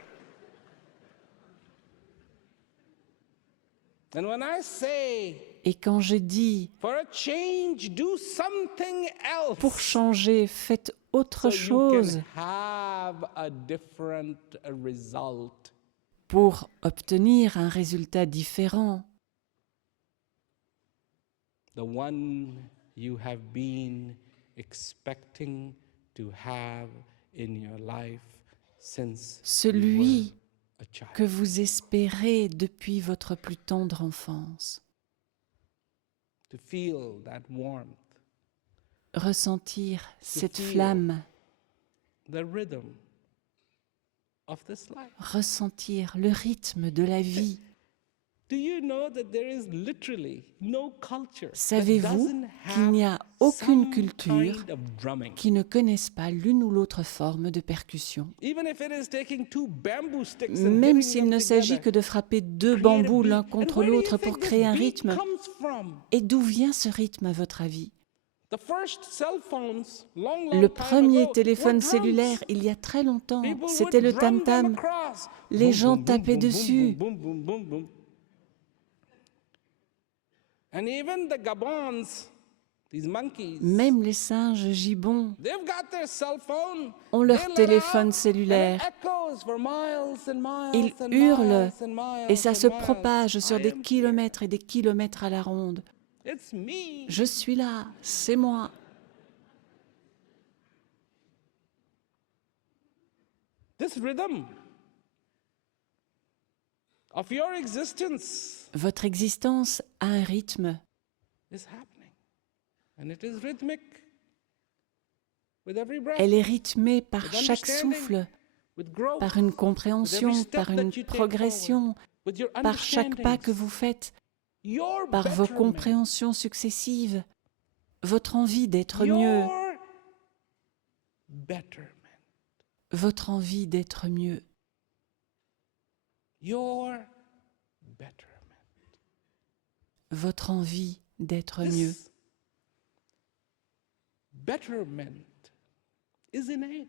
And when I say Et quand je dis for a change, do something else. pour changer, faites autre so chose you can have a different result. pour obtenir un résultat différent. The one you have been expecting to have in your life since Celui you were a child. que vous espérez depuis votre plus tendre enfance. To feel that warmth, Ressentir cette feel flamme, the rhythm of this life. ressentir le rythme de la vie. Do you know that there is literally no culture that Savez-vous doesn't qu'il n'y a have aucune some culture kind of drumming? qui ne connaisse pas l'une ou l'autre forme de percussion? Even if it is taking two bamboo sticks and Même hitting s'il them ne s'agit que together, de frapper deux create a bambous beat. l'un And contre where do you l'autre think pour this créer un beat rythme. comes from? Et d'où vient ce rythme à votre avis? The first cell phones, long, Le long time premier ago, téléphone were drums. cellulaire, il y a très longtemps, People c'était would le drum them tam-tam. across. Les Boom, gens boom, boom, tapaient boom, dessus. boom, boom, boom, boom, boom. And even the gabons, these monkeys, Même les singes gibbons they've got their cell phone. ont leur They let téléphone out, and cellulaire. it echoes for miles and miles Ils and hurlent miles and miles et ça and se miles. propage sur I des am kilomètres et des kilomètres à la ronde. here. It's me. Je suis là, c'est moi. This rhythm of your existence Votre existence a un rythme is happening. And it is rhythmic with every breath, Elle est rythmée par with chaque understanding, souffle, with growth, par une with every compréhension, step par that une you take progression, forward, with your par chaque pas que understandings, vous faites, your par vos betterment, compréhensions successives, votre envie d'être mieux, your betterment, votre envie d'être mieux, your betterment. votre envie d'être mieux. This betterment is innate.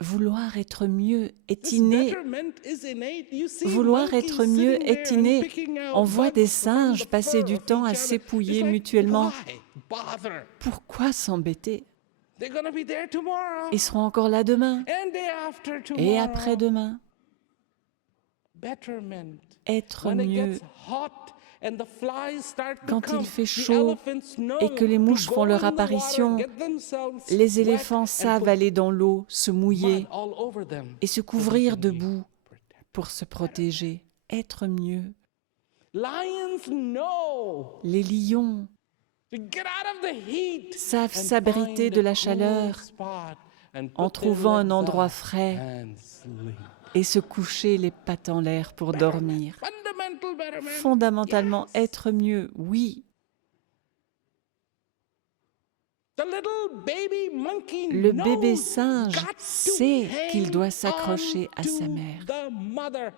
Vouloir être mieux est This inné. betterment is innate. You see Vouloir monkeys être mieux sitting est there and inné. picking out On voit des bugs from singes the passer fur du of temps à each other. s'épouiller It's like, mutuellement. why bother? Pourquoi s'embêter? They're going to be there tomorrow Ils seront encore là demain and day after et tomorrow. après-demain. Betterment. Être When it mieux gets hot and the flies start to quand come, il fait the chaud elephants know et que les to mouches go font leur in the water, apparition. get themselves Les wet éléphants and savent put aller dans l'eau, se mouiller mud all over them et se so they couvrir can de be boue protected. pour se protéger. Être mieux. Lions know Les lions to get out of the heat savent and s'abriter find de a la cool chaleur spot and en put their trouvant un legs endroit up frais and sleep. et se coucher les pattes en l'air pour dormir. Fundamental betterment. Fondamentalement, Yes. être mieux, oui. The little baby monkey Le knows bébé singe got to sait qu'il hang doit s'accrocher à on sa to mère. the mother.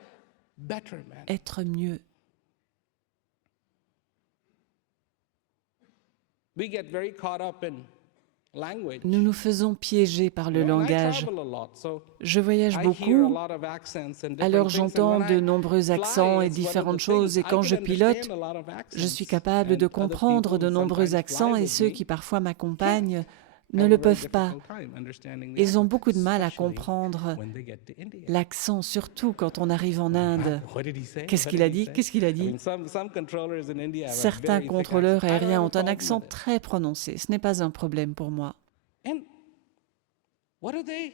Betterment. Être mieux. We get very caught up in language. Nous nous faisons piéger par le You know, and I langage. travel a lot, so Je voyage I hear a beaucoup, lot of accents and different alors things, and j'entends when de I nombreux fly, accents et it's one of the différentes choses, et things, I quand can je pilote, understand a lot of je suis accents, capable and de other comprendre people de who nombreux sometimes accents, fly et with ceux me qui parfois m'accompagnent ne have le a very peuvent pas. difficult time understanding the Ils ont accent, beaucoup de mal à especially comprendre when they get to India. l'accent, surtout quand on arrive en Inde. What did he say? Qu'est-ce What qu'il did a he dit? say? Qu'est-ce qu'il a I dit? mean, some controllers in India have a Certains very thick contrôleurs accent. I don't aériens have a ont un problem accent with it. très prononcé. Ce n'est pas un problème pour moi. And what are they?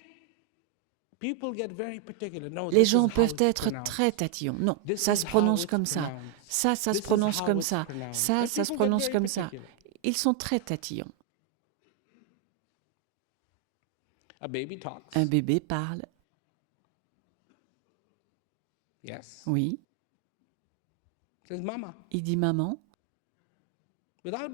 People get very particular. No, Les this is gens how peuvent it's être pronounced. très tatillons. Non, This ça is se how prononce it's comme ça. pronounced. Ça se This is prononce how comme it's ça. pronounced. Ça And se people get prononce very comme ça. particular. Ils sont très tatillons. A baby talks. Un bébé parle. Yes. Oui. Says mama. Il dit maman, Without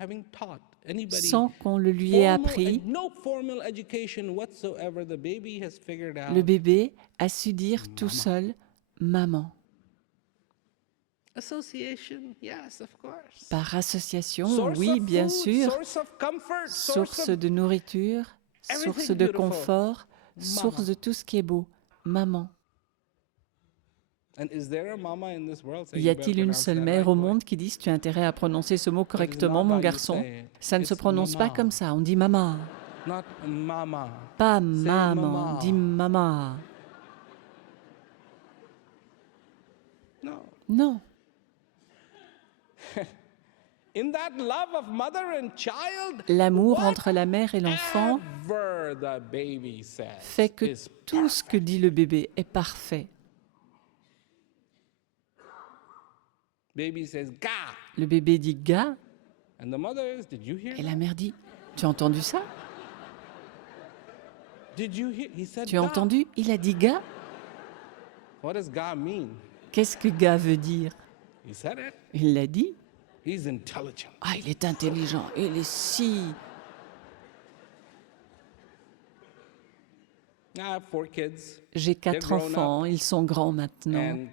having taught anybody sans qu'on le lui ait formal appris. and no formal education whatsoever, the baby has figured out. Le bébé a su dire tout seul maman. Association, yes, of course. Par association, Source oui, of bien food, sûr. source of comfort, Source of de nourriture, everything source de beautiful. confort, source Maman. de tout ce qui est beau. Maman. And is there a mama in this world? Say, Y you a-t-il better une pronounce seule that mère right, au boy. monde qui dise tu as intérêt à prononcer ce mot It is correctement, not mon how you garçon? say it. Ça ne se It's prononce pas mama. comme ça. On dit maman. Not mama. Pas Say maman. mama. Dis maman. No. Non. In that love of mother and child, L'amour entre la mère et l'enfant whatever the baby says fait que is tout ce que dit le bébé est parfait. baby says ga, Le bébé dit ga and the mother is, did you hear et that? la mère dit tu as entendu ça? Did you hear? He said Tu as ga. entendu? Il a dit ga? What does ga mean? Qu'est-ce que ga veut dire? He said it. Il l'a dit. He's intelligent. Ah, il est intelligent. Il est si... I have 4 kids, J'ai 4 grown up. enfants, ils sont grands maintenant. and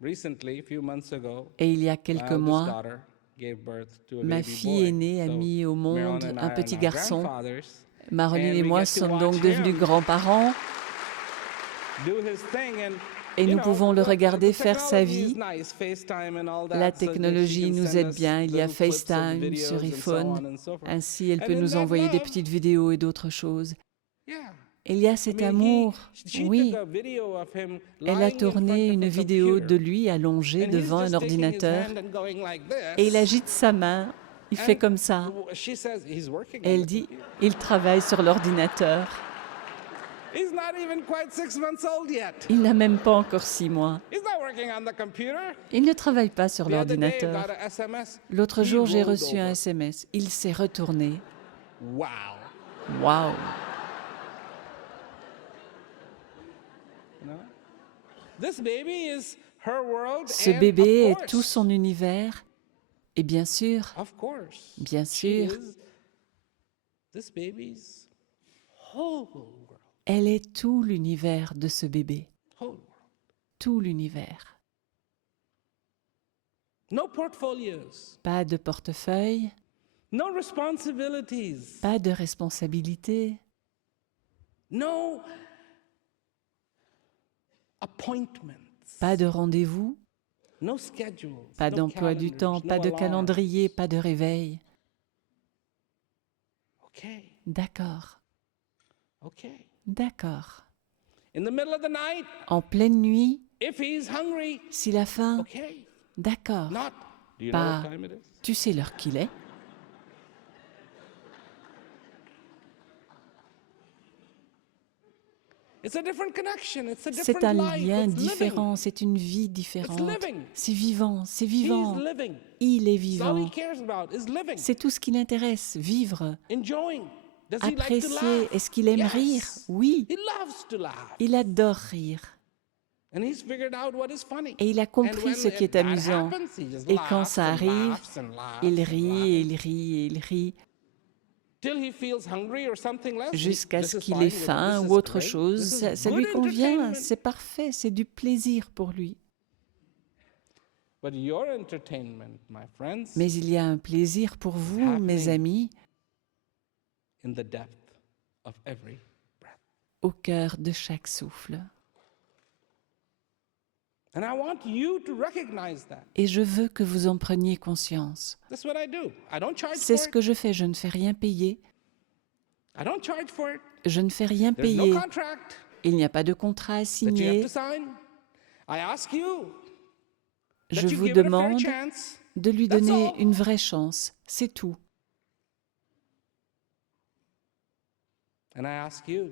recently, a few months ago, Et il y a my quelques eldest mois, daughter gave birth to a ma baby fille boy. aînée a So mis au monde Marilyn and I un are petit now garçon. grandfathers, Marilyn and et we moi get to sommes watch donc devenus him grands-parents do his thing, and, et you nous know, pouvons le the regarder faire sa technology is vie. nice, FaceTime and all that, La so that she technologie can nous send aide us bien. Il y a little clips of FaceTime videos sur and so iPhone. on and so forth. Ainsi, elle And peut in nous that envoyer des love, petites vidéos et d'autres choses. yeah. Et il y a cet I mean, amour. she Oui, took a video of him elle a lying in tourné front of une a vidéo de computer, lui allongé and he's devant un just taking his ordinateur hand and going like et il this. agite sa main. Il fait And comme ça. She says he's working Et on elle the dit, computer. il travaille sur l'ordinateur. He's not even quite 6 months old yet. Il n'a même pas encore 6 mois. He's not working on the computer. Il ne travaille pas sur The other day, l'ordinateur. got a SMS. L'autre He jour, j'ai rolled reçu un over. SMS. Il s'est retourné. Wow. Waouh! You know? This baby is her world, Ce and bébé of est course, tout son univers. Et bien sûr, of course, bien she sûr, is this baby's whole world. elle est tout l'univers de ce bébé. Whole world. Tout l'univers. No portfolios. Pas de portefeuille, No responsibilities. Pas de responsabilité, No appointments. pas de rendez-vous, No schedules. pas no d'emploi du calendars, temps, no pas de alarms. calendrier, pas de réveil. Okay. D'accord, Okay. d'accord. In the middle of the night, En pleine nuit, if he's hungry, s'il a faim, okay. d'accord. Not. Do you know Pas, what time it is? tu sais l'heure qu'il est. It's a different connection. It's a C'est different un life. lien It's living. différent, c'est une vie It's différente. living. C'est vivant, c'est He's vivant. living. Il est It's all he vivant. cares about is living. C'est tout ce qui l'intéresse, vivre, Enjoying. Does he like to apprécier. laugh? Est-ce qu'il aime Yes. rire? Oui, He loves to laugh. il adore rire. And he's figured out what is funny. Et il a And compris when ce qui est that amusant. happens, he just Et quand laughs ça and arrive, laughs and laughs il and rit, laughs. et il rit, et il rit, Till he feels hungry or something less. jusqu'à This ce is qu'il fine ait with him. faim This ou is autre great. chose. This is Ça good lui convient, entertainment. c'est parfait, c'est du plaisir pour lui. But your entertainment, my friends, Mais il y a un plaisir pour vous, mes amis, in the depth of every breath. au cœur de chaque souffle. And I want you to recognize that. Et je veux que vous en preniez conscience. That's what I do. I don't charge C'est for ce it. que je fais, je ne fais rien payer. I don't charge for it. Je ne fais rien There's no payer. contract Il n'y a pas de contrat à that you have signer. to sign. I ask you Je that you vous give it a fair demande chance. de lui That's donner all. une vraie chance. C'est tout. And I ask you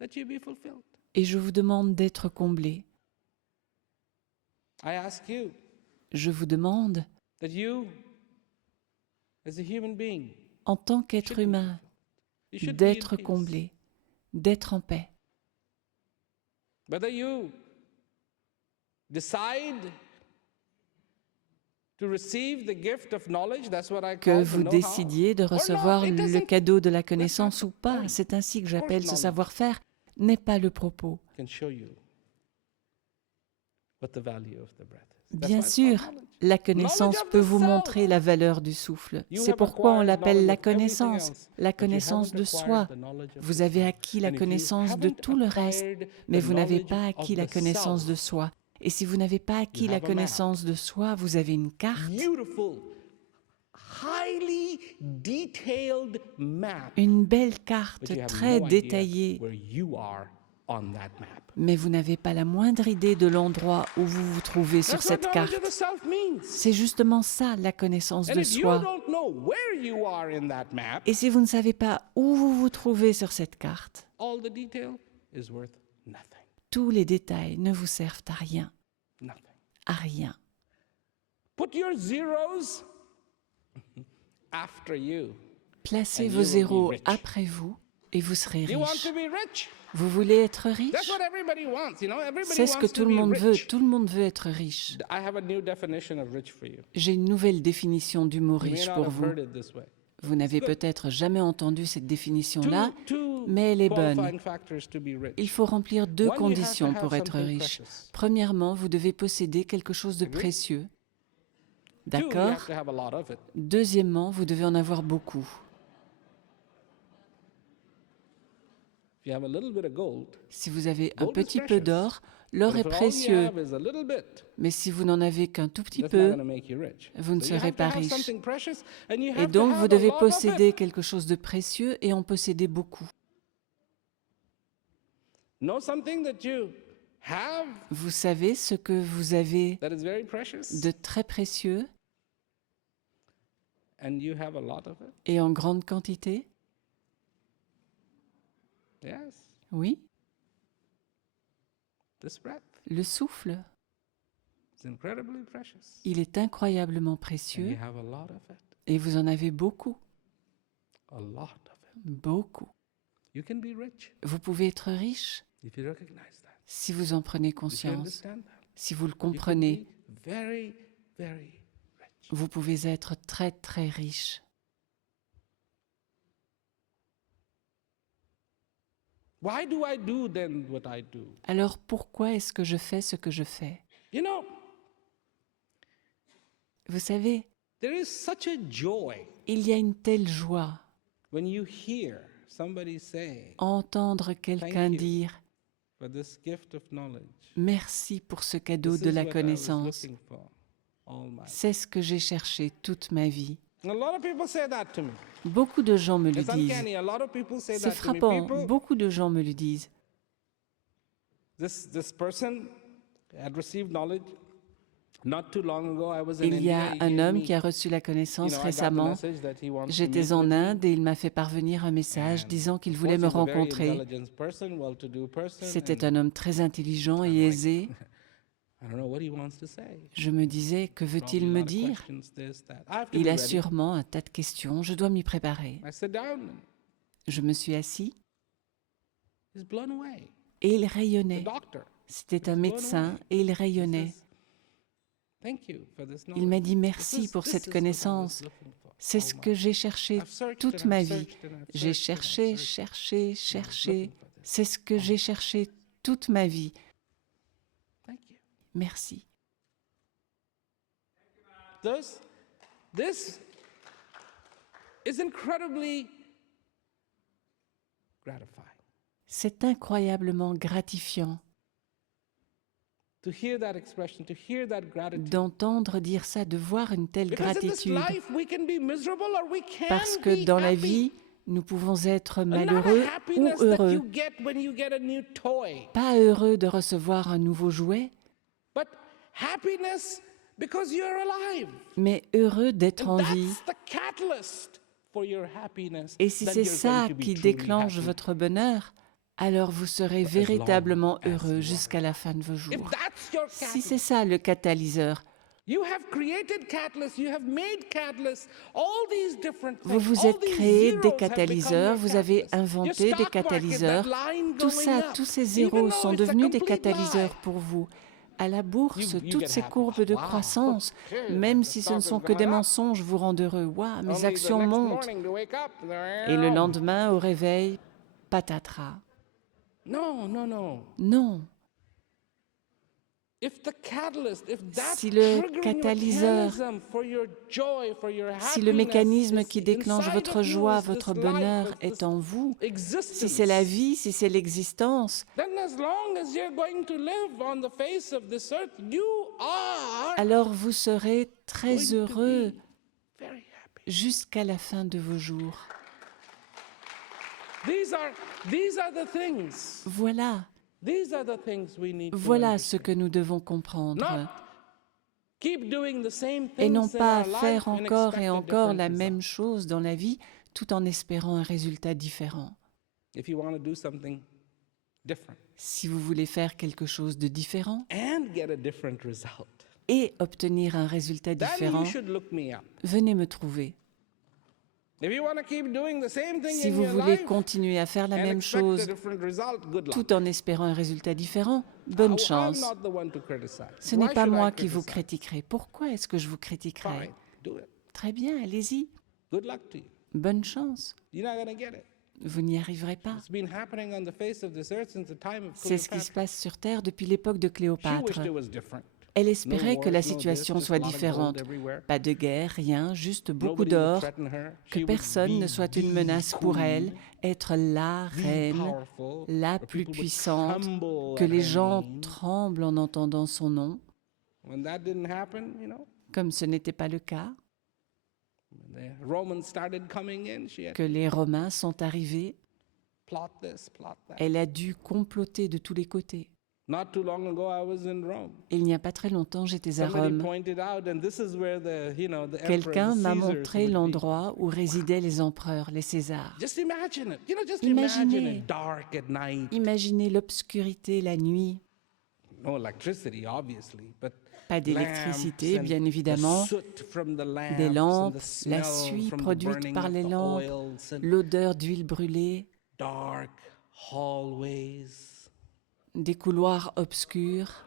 that you be fulfilled. Et je vous demande d'être comblé. I ask you Je vous demande, that you, as a human being, en tant qu'être should be humain, fulfilled. You should be in d'être peace. comblé, d'être en paix. Whether you decide to receive the gift of knowledge, that's what I Que call the vous know-how, décidiez de or not, recevoir it le doesn't cadeau de la connaissance matter. ou pas, Right. c'est ainsi que Of j'appelle course, ce knowledge savoir-faire, n'est pas le propos. can show you what the value of the breath is. That's Bien why it's sûr, called knowledge. la connaissance Knowledge of peut the vous self. montrer la valeur du souffle. You C'est have pourquoi on acquired l'appelle knowledge la of everything connaissance, else, la but you connaissance haven't de acquired soi. the knowledge of Vous the avez self. acquis la And if you connaissance de haven't tout le reste, acquired mais the vous n'avez knowledge pas of acquis la the connaissance self, de soi. Et si vous n'avez pas acquis you la have a map. connaissance de soi, vous avez une carte, beautiful, highly detailed map. une belle But carte you have très no idea détaillée, where you are on that map. mais vous n'avez pas la moindre idée de l'endroit où vous vous trouvez sur That's what cette knowledge carte. of the self means. C'est justement ça, la connaissance And de if you soi. don't know where you are in that map, Et si vous ne savez pas où vous vous trouvez sur cette carte, all the detail is worth nothing. tous les détails ne vous servent à rien, Nothing. à rien. Put your zeros after you. Placez And vos you will be zéros rich. après vous et vous serez You want riche. to be rich? Vous voulez être That's riche? what everybody wants, you know? Everybody C'est ce que wants tout to le be monde veut. rich. Tout le monde veut être riche. I have a new definition of rich for you. J'ai une nouvelle définition du mot You may riche not pour have vous. heard it this way. Vous n'avez peut-être jamais entendu cette définition-là, Two mais elle est qualifying bonne. factors to be rich. Il faut remplir deux One, you have to conditions have pour être something riche. precious. Premièrement, vous devez posséder quelque chose de Agree? précieux. Two, you D'accord? have to have a lot of it. Deuxièmement, vous devez en avoir beaucoup. If you have a little bit of gold, Si vous avez un Gold is petit peu precious. d'or, l'or but est if all you précieux, have is a little bit, mais si vous n'en avez qu'un tout petit that's not peu, going to make you rich. vous ne So you serez have to pas have riche. something precious, and you Et have to donc, have vous a devez lot of it. posséder quelque chose de précieux et en posséder beaucoup. Know something that you have Vous savez ce que vous avez that is very precious, de très précieux and you have a lot of it? et en grande quantité? Yes, Oui, this breath le souffle. is incredibly precious, Il est incroyablement and you précieux have a lot of it, et vous en avez beaucoup, a lot of it. beaucoup. You can be rich Vous pouvez être riche if you recognize that, si vous en prenez if you conscience, understand that. si vous le You can comprenez. be very, very rich. Vous pouvez être très très riche. Why do I do then what I do? Alors pourquoi est-ce que je fais ce que je fais? You know, Vous savez, There is such a joy Il y a une telle joie when you hear somebody say, à entendre quelqu'un you. dire for this gift of knowledge. « Merci pour ce cadeau This de is la what I was connaissance. looking for all my life. C'est ce que j'ai cherché toute ma vie. » A lot of people say that to me. Beaucoup de gens me le It's disent. uncanny. A lot of people say C'est that to me. frappant. People, Beaucoup de gens me le disent. this person had received knowledge. Not too long ago, I was in Il y India. a He un gave homme me, qui a reçu la connaissance I got the récemment. message that he wants to J'étais meet en with me. Inde et il m'a fait parvenir un message And disant qu'il of voulait me course, he's a very rencontrer. intelligent person, well-to-do person, C'était and un homme très intelligent et aisé. I don't know what he wants to say. Je me disais, que veut-il Probably a me lot of dire? questions, this, that. I have to Il be a ready. sûrement un tas de questions. Je dois m'y préparer. I sit down. Je me suis assis He's blown away. et il The rayonnait. doctor. C'était un médecin et il He rayonnait. says, "Thank you for this Il m'a knowledge. dit merci pour This cette is what I was connaissance. looking for C'est all ce my que j'ai cherché I've searched toute and ma I've vie. searched and I've J'ai searched and I've cherché, searched. cherché, cherché. looking for this. C'est ce que j'ai cherché toute ma vie. Thank you. Merci. This is incredibly gratifying. C'est incroyablement gratifiant To hear that expression, to hear that gratitude. d'entendre dire ça, de voir une telle Because in this gratitude. life, we can be miserable or we can Parce que be dans la happy. vie, nous pouvons être And not a malheureux ou happiness that heureux. you get when you get a new toy, Pas heureux de recevoir un nouveau jouet, but happiness because you're alive. mais heureux d'être en And vie. that's the catalyst for your happiness. Et si then c'est you're ça going to be qui truly déclenche happy. votre bonheur, alors vous serez long véritablement as you heureux are. jusqu'à la fin de vos If jours. that's your Si catalyst, c'est ça le catalyseur, you have created catalysts, you have made catalysts, all these different vous things, vous all êtes these créé zeros des have become catalyseurs, your vous avez catalysts. Your inventé des stock market, catalyseurs. that line Tout going ça, up, tous ces even zéros though sont it's a devenus des complete catalyseurs lie. pour vous. À la bourse, You toutes get ces happy. courbes de Wow. croissance, Okay, même the si ce stock ne has sont que gone des up. mensonges, vous rendent heureux. Waouh, mes Only the actions next montent. morning to wake up, Et le lendemain, au réveil, patatras. No, no, no. Non. If the catalyst, if that Si le triggering catalyseur, mechanism for your joy, for your si le happiness mécanisme is qui déclenche inside votre of you, joie, is this votre life, bonheur is est this en vous, si existence, c'est la vie, si c'est l'existence, then as long as you're going to live on the face of this earth, you are alors vous serez très going to heureux be very happy. jusqu'à la fin de vos jours. These are the things. Voilà, These are the things we need to voilà ce understand. que nous devons comprendre. Not keep doing the same Et non things in pas our life faire and encore expect et a encore different la result. même chose dans la vie tout en espérant un résultat différent. If you want to do something different Si vous voulez faire quelque chose de différent and get a different result, et obtenir un résultat then différent, you should look me up. venez me trouver. If you want to keep doing the same thing Si in vous your voulez life continuer à faire la and même expect a chose different result, good luck. tout en espérant un résultat différent, bonne I'm chance. not the one to criticize. Ce Why n'est pas should I moi qui vous criticize? critiquerai. Pourquoi est-ce que je vous critiquerai? Fine, do it. Très bien, allez-y. Good luck to you. Bonne chance. You're not going to get it. Vous n'y arriverez pas. It's been happening on the face of this earth since the time of C'est ce qui se Cleopatra. passe sur Terre depuis l'époque de She Cléopâtre. wished it was different. Elle espérait No que la wars, no situation this, just soit a lot of différente. gold everywhere. Pas de guerre, rien, juste beaucoup Nobody would d'or, threaten her. She que would personne be ne soit une the menace pour elle, queen, être la the reine, powerful, la where plus people would puissante, tremble que at les her gens name. tremblent en entendant son nom. When that didn't happen, Comme ce n'était pas le cas, when the Romans started coming in, she had que les Romains sont arrivés, plot this, plot that. elle a dû comploter de tous les côtés. Not too long ago, I was in Rome. Et il n'y a pas très longtemps, j'étais à Somebody Rome. pointed out, and this is where the Quelqu'un emperors, the m'a Caesars montré would be. l'endroit où résidaient les empereurs, les Césars. Just imagine it. Just Imaginez. imagine it dark at night. Imaginez l'obscurité la nuit, No electricity, obviously, but pas d'électricité, lamps and bien the évidemment, soot from the lamps des and lampes, the la smell suie from the produite burning par of les the lampes, oils and l'odeur d'huile brûlée, dark hallways, des couloirs obscurs,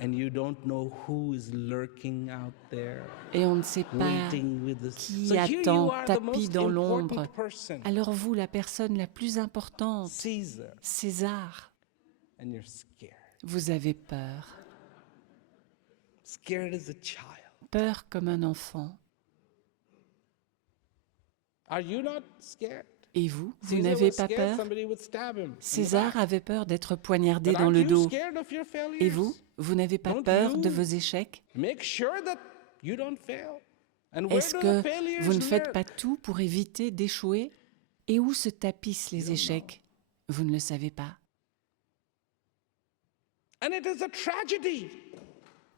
and you don't know who is lurking out there, et on ne sait pas waiting with the... qui So here you attend are, the tapis most dans important l'ombre. person, Alors vous, la personne la plus importante, Caesar, César, and you're scared. vous avez peur. Scared as a child. Peur comme un enfant. Are you not scared? Et vous, vous Caesar n'avez was pas scared peur? somebody would stab him in the César back. avait peur d'être poignardé But dans aren't le you dos. scared of your Et vous, failures? vous n'avez pas Don't peur de you vos échecs? Make sure that you don't fail. And where Est-ce do que the failures vous ne faites lurk? pas tout pour éviter d'échouer? Et où se tapissent les échecs? Vous ne le savez pas. And it is a tragedy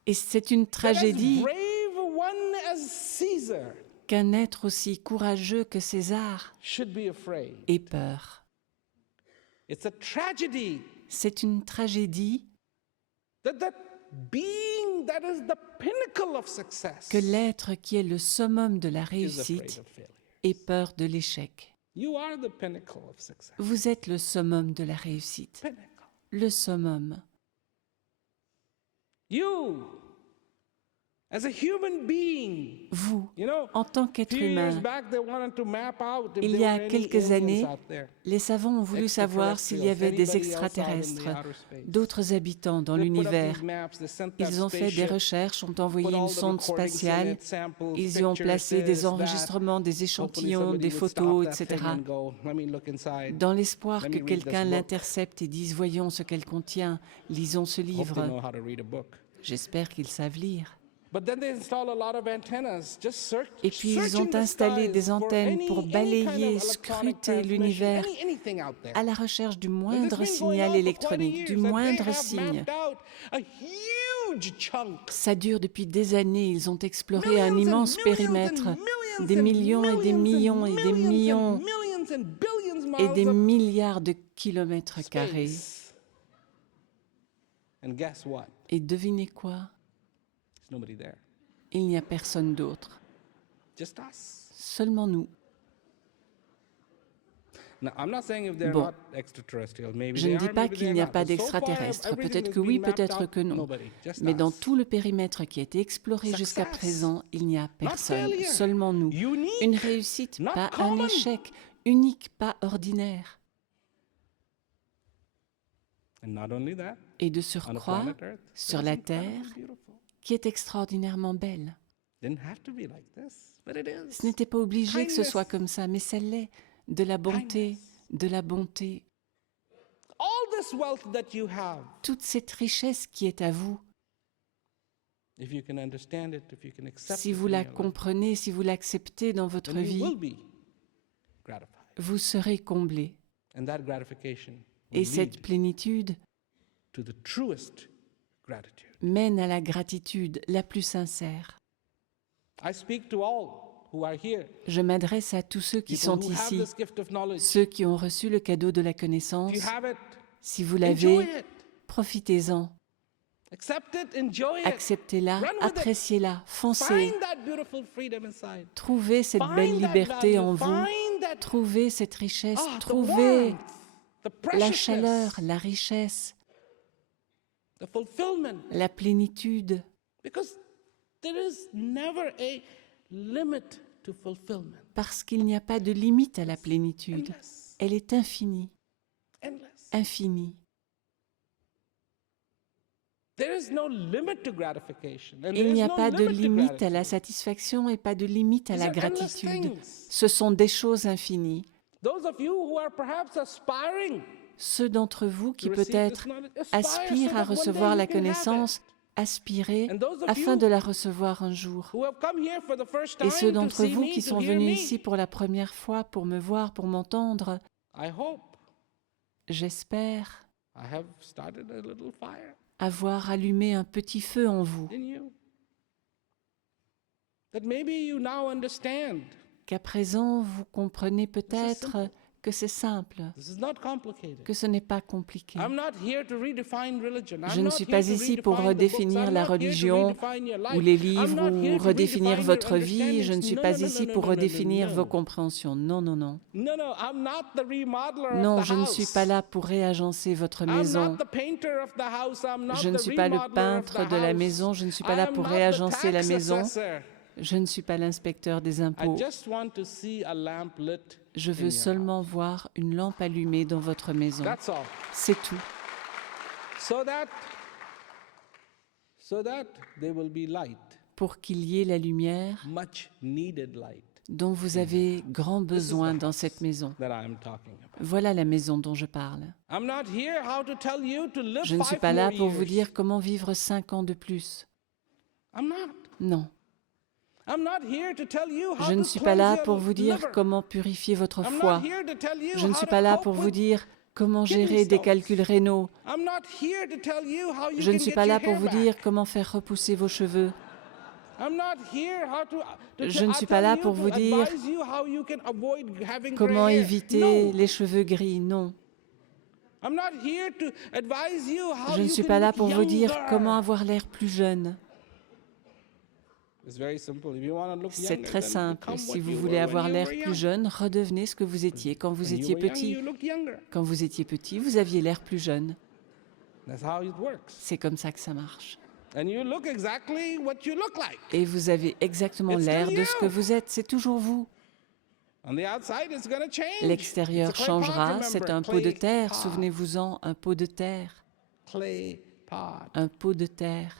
Et c'est une that as tragédie brave one as Caesar qu'un être aussi courageux que César should be afraid. ait peur. It's a tragedy C'est une tragédie that being that is the pinnacle of success que l'être qui est le summum de la is afraid réussite of failure. ait peur de l'échec. You are the pinnacle of success. Vous êtes le summum de la réussite. Pinnacle. Le summum. You, as a human being, Vous, you know, en tant a qu'être few years humain, back they wanted to map out if il there y a were any quelques aliens années, out there. les savants ont voulu savoir s'il y avait des extraterrestres, d'autres habitants dans l'univers. Ils ont fait des recherches, ont envoyé une sonde spatiale, ils y ont placé des enregistrements, des échantillons, des photos, etc., dans l'espoir que quelqu'un l'intercepte et dise « Voyons ce qu'elle contient, lisons ce livre ». J'espère qu'ils savent lire. Et puis ils ont installé des antennes pour balayer, scruter l'univers à la recherche du moindre signal électronique, du moindre signe. Ça dure depuis des années, ils ont exploré un immense périmètre, des millions et des millions et des millions et des milliards de kilomètres carrés. Et devinez quoi? Il n'y a personne d'autre. Seulement nous. Bon, je ne dis pas qu'il n'y a pas d'extraterrestres. Peut-être que oui, peut-être que non. Mais dans tout le périmètre qui a été exploré jusqu'à présent, il n'y a personne. Seulement nous. Une réussite, pas un échec. Unique, pas ordinaire. Et de surcroît, sur la Terre, qui est extraordinairement belle. Ce n'était pas obligé que ce soit comme ça, mais ça l'est. De la bonté, de la bonté. Toute cette richesse qui est à vous, si vous la comprenez, si vous l'acceptez dans votre vie, vous serez comblé. Et cette plénitude mène à la gratitude la plus sincère. Je m'adresse à tous ceux qui sont ici, ceux qui ont reçu le cadeau de la connaissance. Si vous l'avez, profitez-en. Acceptez-la, appréciez-la, foncez. Trouvez cette belle liberté en vous. Trouvez cette richesse. Trouvez la chaleur, la richesse, la plénitude. Parce qu'il n'y a pas de limite à la plénitude. Elle est infinie. Infinie. Il n'y a pas de limite à la satisfaction et pas de limite à la gratitude. Ce sont des choses infinies. Ceux d'entre vous qui peut-être aspirent à recevoir la connaissance, aspirez afin de la recevoir un jour. Et ceux d'entre vous qui sont venus ici pour la première fois pour me voir, pour m'entendre, j'espère avoir allumé un petit feu en vous, qu'à présent vous comprenez peut-être que c'est simple, que ce n'est pas compliqué. Je ne suis pas ici pour redéfinir la religion ou les livres ou redéfinir votre vie. Je ne suis pas ici pour redéfinir vos compréhensions. Non, non, non. Non, je ne suis pas là pour réagencer votre maison. Je ne suis pas le peintre de la maison. Je ne suis pas là pour réagencer la maison. Je ne suis pas l'inspecteur des impôts. Je veux seulement voir une lampe allumée dans votre maison. C'est tout. Pour qu'il y ait la lumière, dont vous avez grand besoin dans cette maison. that I'm talking about. Voilà la maison dont je parle. I'm not here how to tell you to live Je ne suis 5 pas là more pour vous years. dire comment vivre 5 ans de plus. I'm not. Non. I'm not here to tell you how Je ne to suis pas cleanse là your pour vous dire liver. comment purifier votre I'm foie. not here to tell you Je ne how suis to pas là cope pour vous with- dire comment kidney gérer des stones. calculs rénaux. I'm not here to tell you how you Je ne can suis get pas là your pour hair vous back. dire comment faire repousser vos cheveux. I'm not here how to Je ne I'll suis pas tell là you pour to vous dire advise you how you can avoid having comment gray hair. éviter No. les cheveux gris. Non. I'm not here to advise you how Je ne you suis can pas là look pour vous dire younger. comment avoir l'air plus jeune. It's very simple. If you want to look C'est younger, très then simple. become Si what vous you voulez were avoir when you l'air were plus young. jeune, redevenez ce que vous étiez quand vous When you étiez were young, petit. you looked younger. Quand vous étiez petit, vous aviez l'air plus jeune. That's how it works. C'est comme ça que ça marche. And you look exactly what you look like. Et vous avez exactement It's l'air still de ce que you. vous êtes. C'est toujours vous. On the outside, it's going to change. L'extérieur It's a clay pot, changera. C'est remember. un pot de Clay terre. pot. Souvenez-vous-en, un pot de terre. Clay pot. Un pot de terre.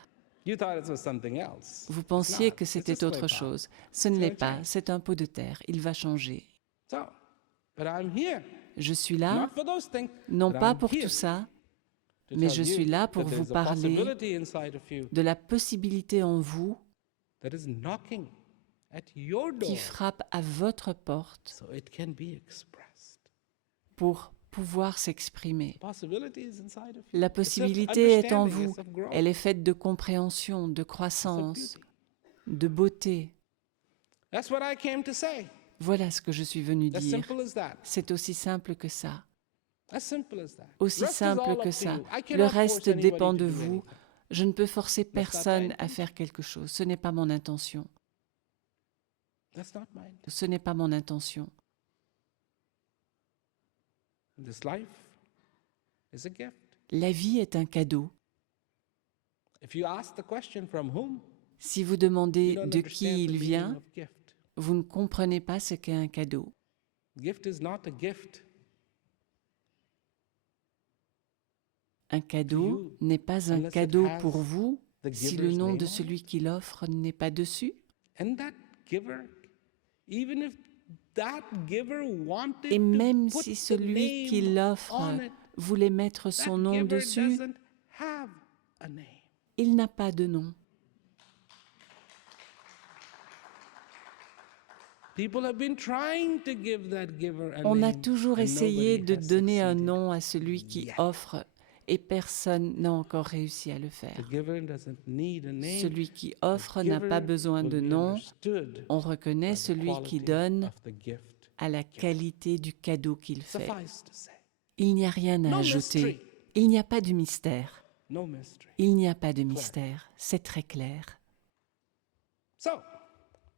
You thought it was something else. Vous It's pensiez not. que It's c'était just clay autre pot. chose. Ce ne It's l'est gonna pas. change. C'est un pot de terre. Il va changer. So, but I'm here. Je suis là, Not for those things. non but pas I'm pour here tout ça, to mais tell je suis you là pour that vous there's a parler possibility inside of you de la possibilité en vous that is knocking at your door, qui frappe à votre porte so it can be expressed. pour pouvoir s'exprimer. Possibility is inside of you. La It's of possibilité est en understanding, vous. it's of growth, Elle est faite de compréhension, de it's of croissance, beauty. de beauté. That's what I came to say. Voilà ce que je suis venu As dire. simple as that. C'est aussi simple que ça. As simple as that. Aussi Rest is simple all que up to ça. you. I Le cannot reste force anybody dépend to de do vous. anything. Je ne peux forcer That's not my personne à intention. faire quelque chose. Ce n'est pas mon intention. That's not my intention. Ce n'est pas mon intention. This life is a gift. La vie est un cadeau. If you ask the question from whom, Si vous you demandez don't de understand qui the il meaning vient, of gift. vous ne comprenez pas ce qu'est un cadeau. Gift is not a gift. Un cadeau you n'est pas un unless it cadeau has pour vous the si le giver's nom name de on celui it. qui l'offre n'est pas dessus. And that giver, even if that giver wanted Et même to put si the celui qui name l'offre on it, voulait mettre son that nom giver dessus, doesn't have a name. il n'a pas de nom. People have been trying to give that giver a On a name, toujours and essayé nobody de has donner un succeeded. nom à celui qui yet. offre et personne n'a encore réussi à le The faire. giver doesn't need a name. Celui qui The offre n'a pas giver besoin will de be nom. understood On by reconnaît the celui qui quality donne of the gift. à la qualité du cadeau qu'il fait. Suffice to say, Il n'y a rien à No ajouter. mystery. Il n'y a pas de mystère. no mystery. Il n'y a pas de mystère. C'est très clair. So,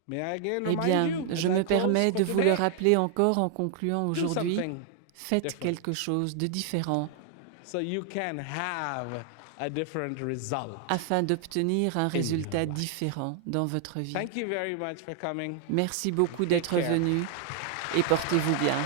may I again Eh remind bien, you, as je I me close permets for de vous le today, rappeler encore en concluant do aujourd'hui. something Faites different. quelque chose de différent so you can have a different result. afin d'obtenir un your résultat life. différent dans votre vie. Thank you very much for coming. Merci beaucoup d'être care. venu et portez-vous bien.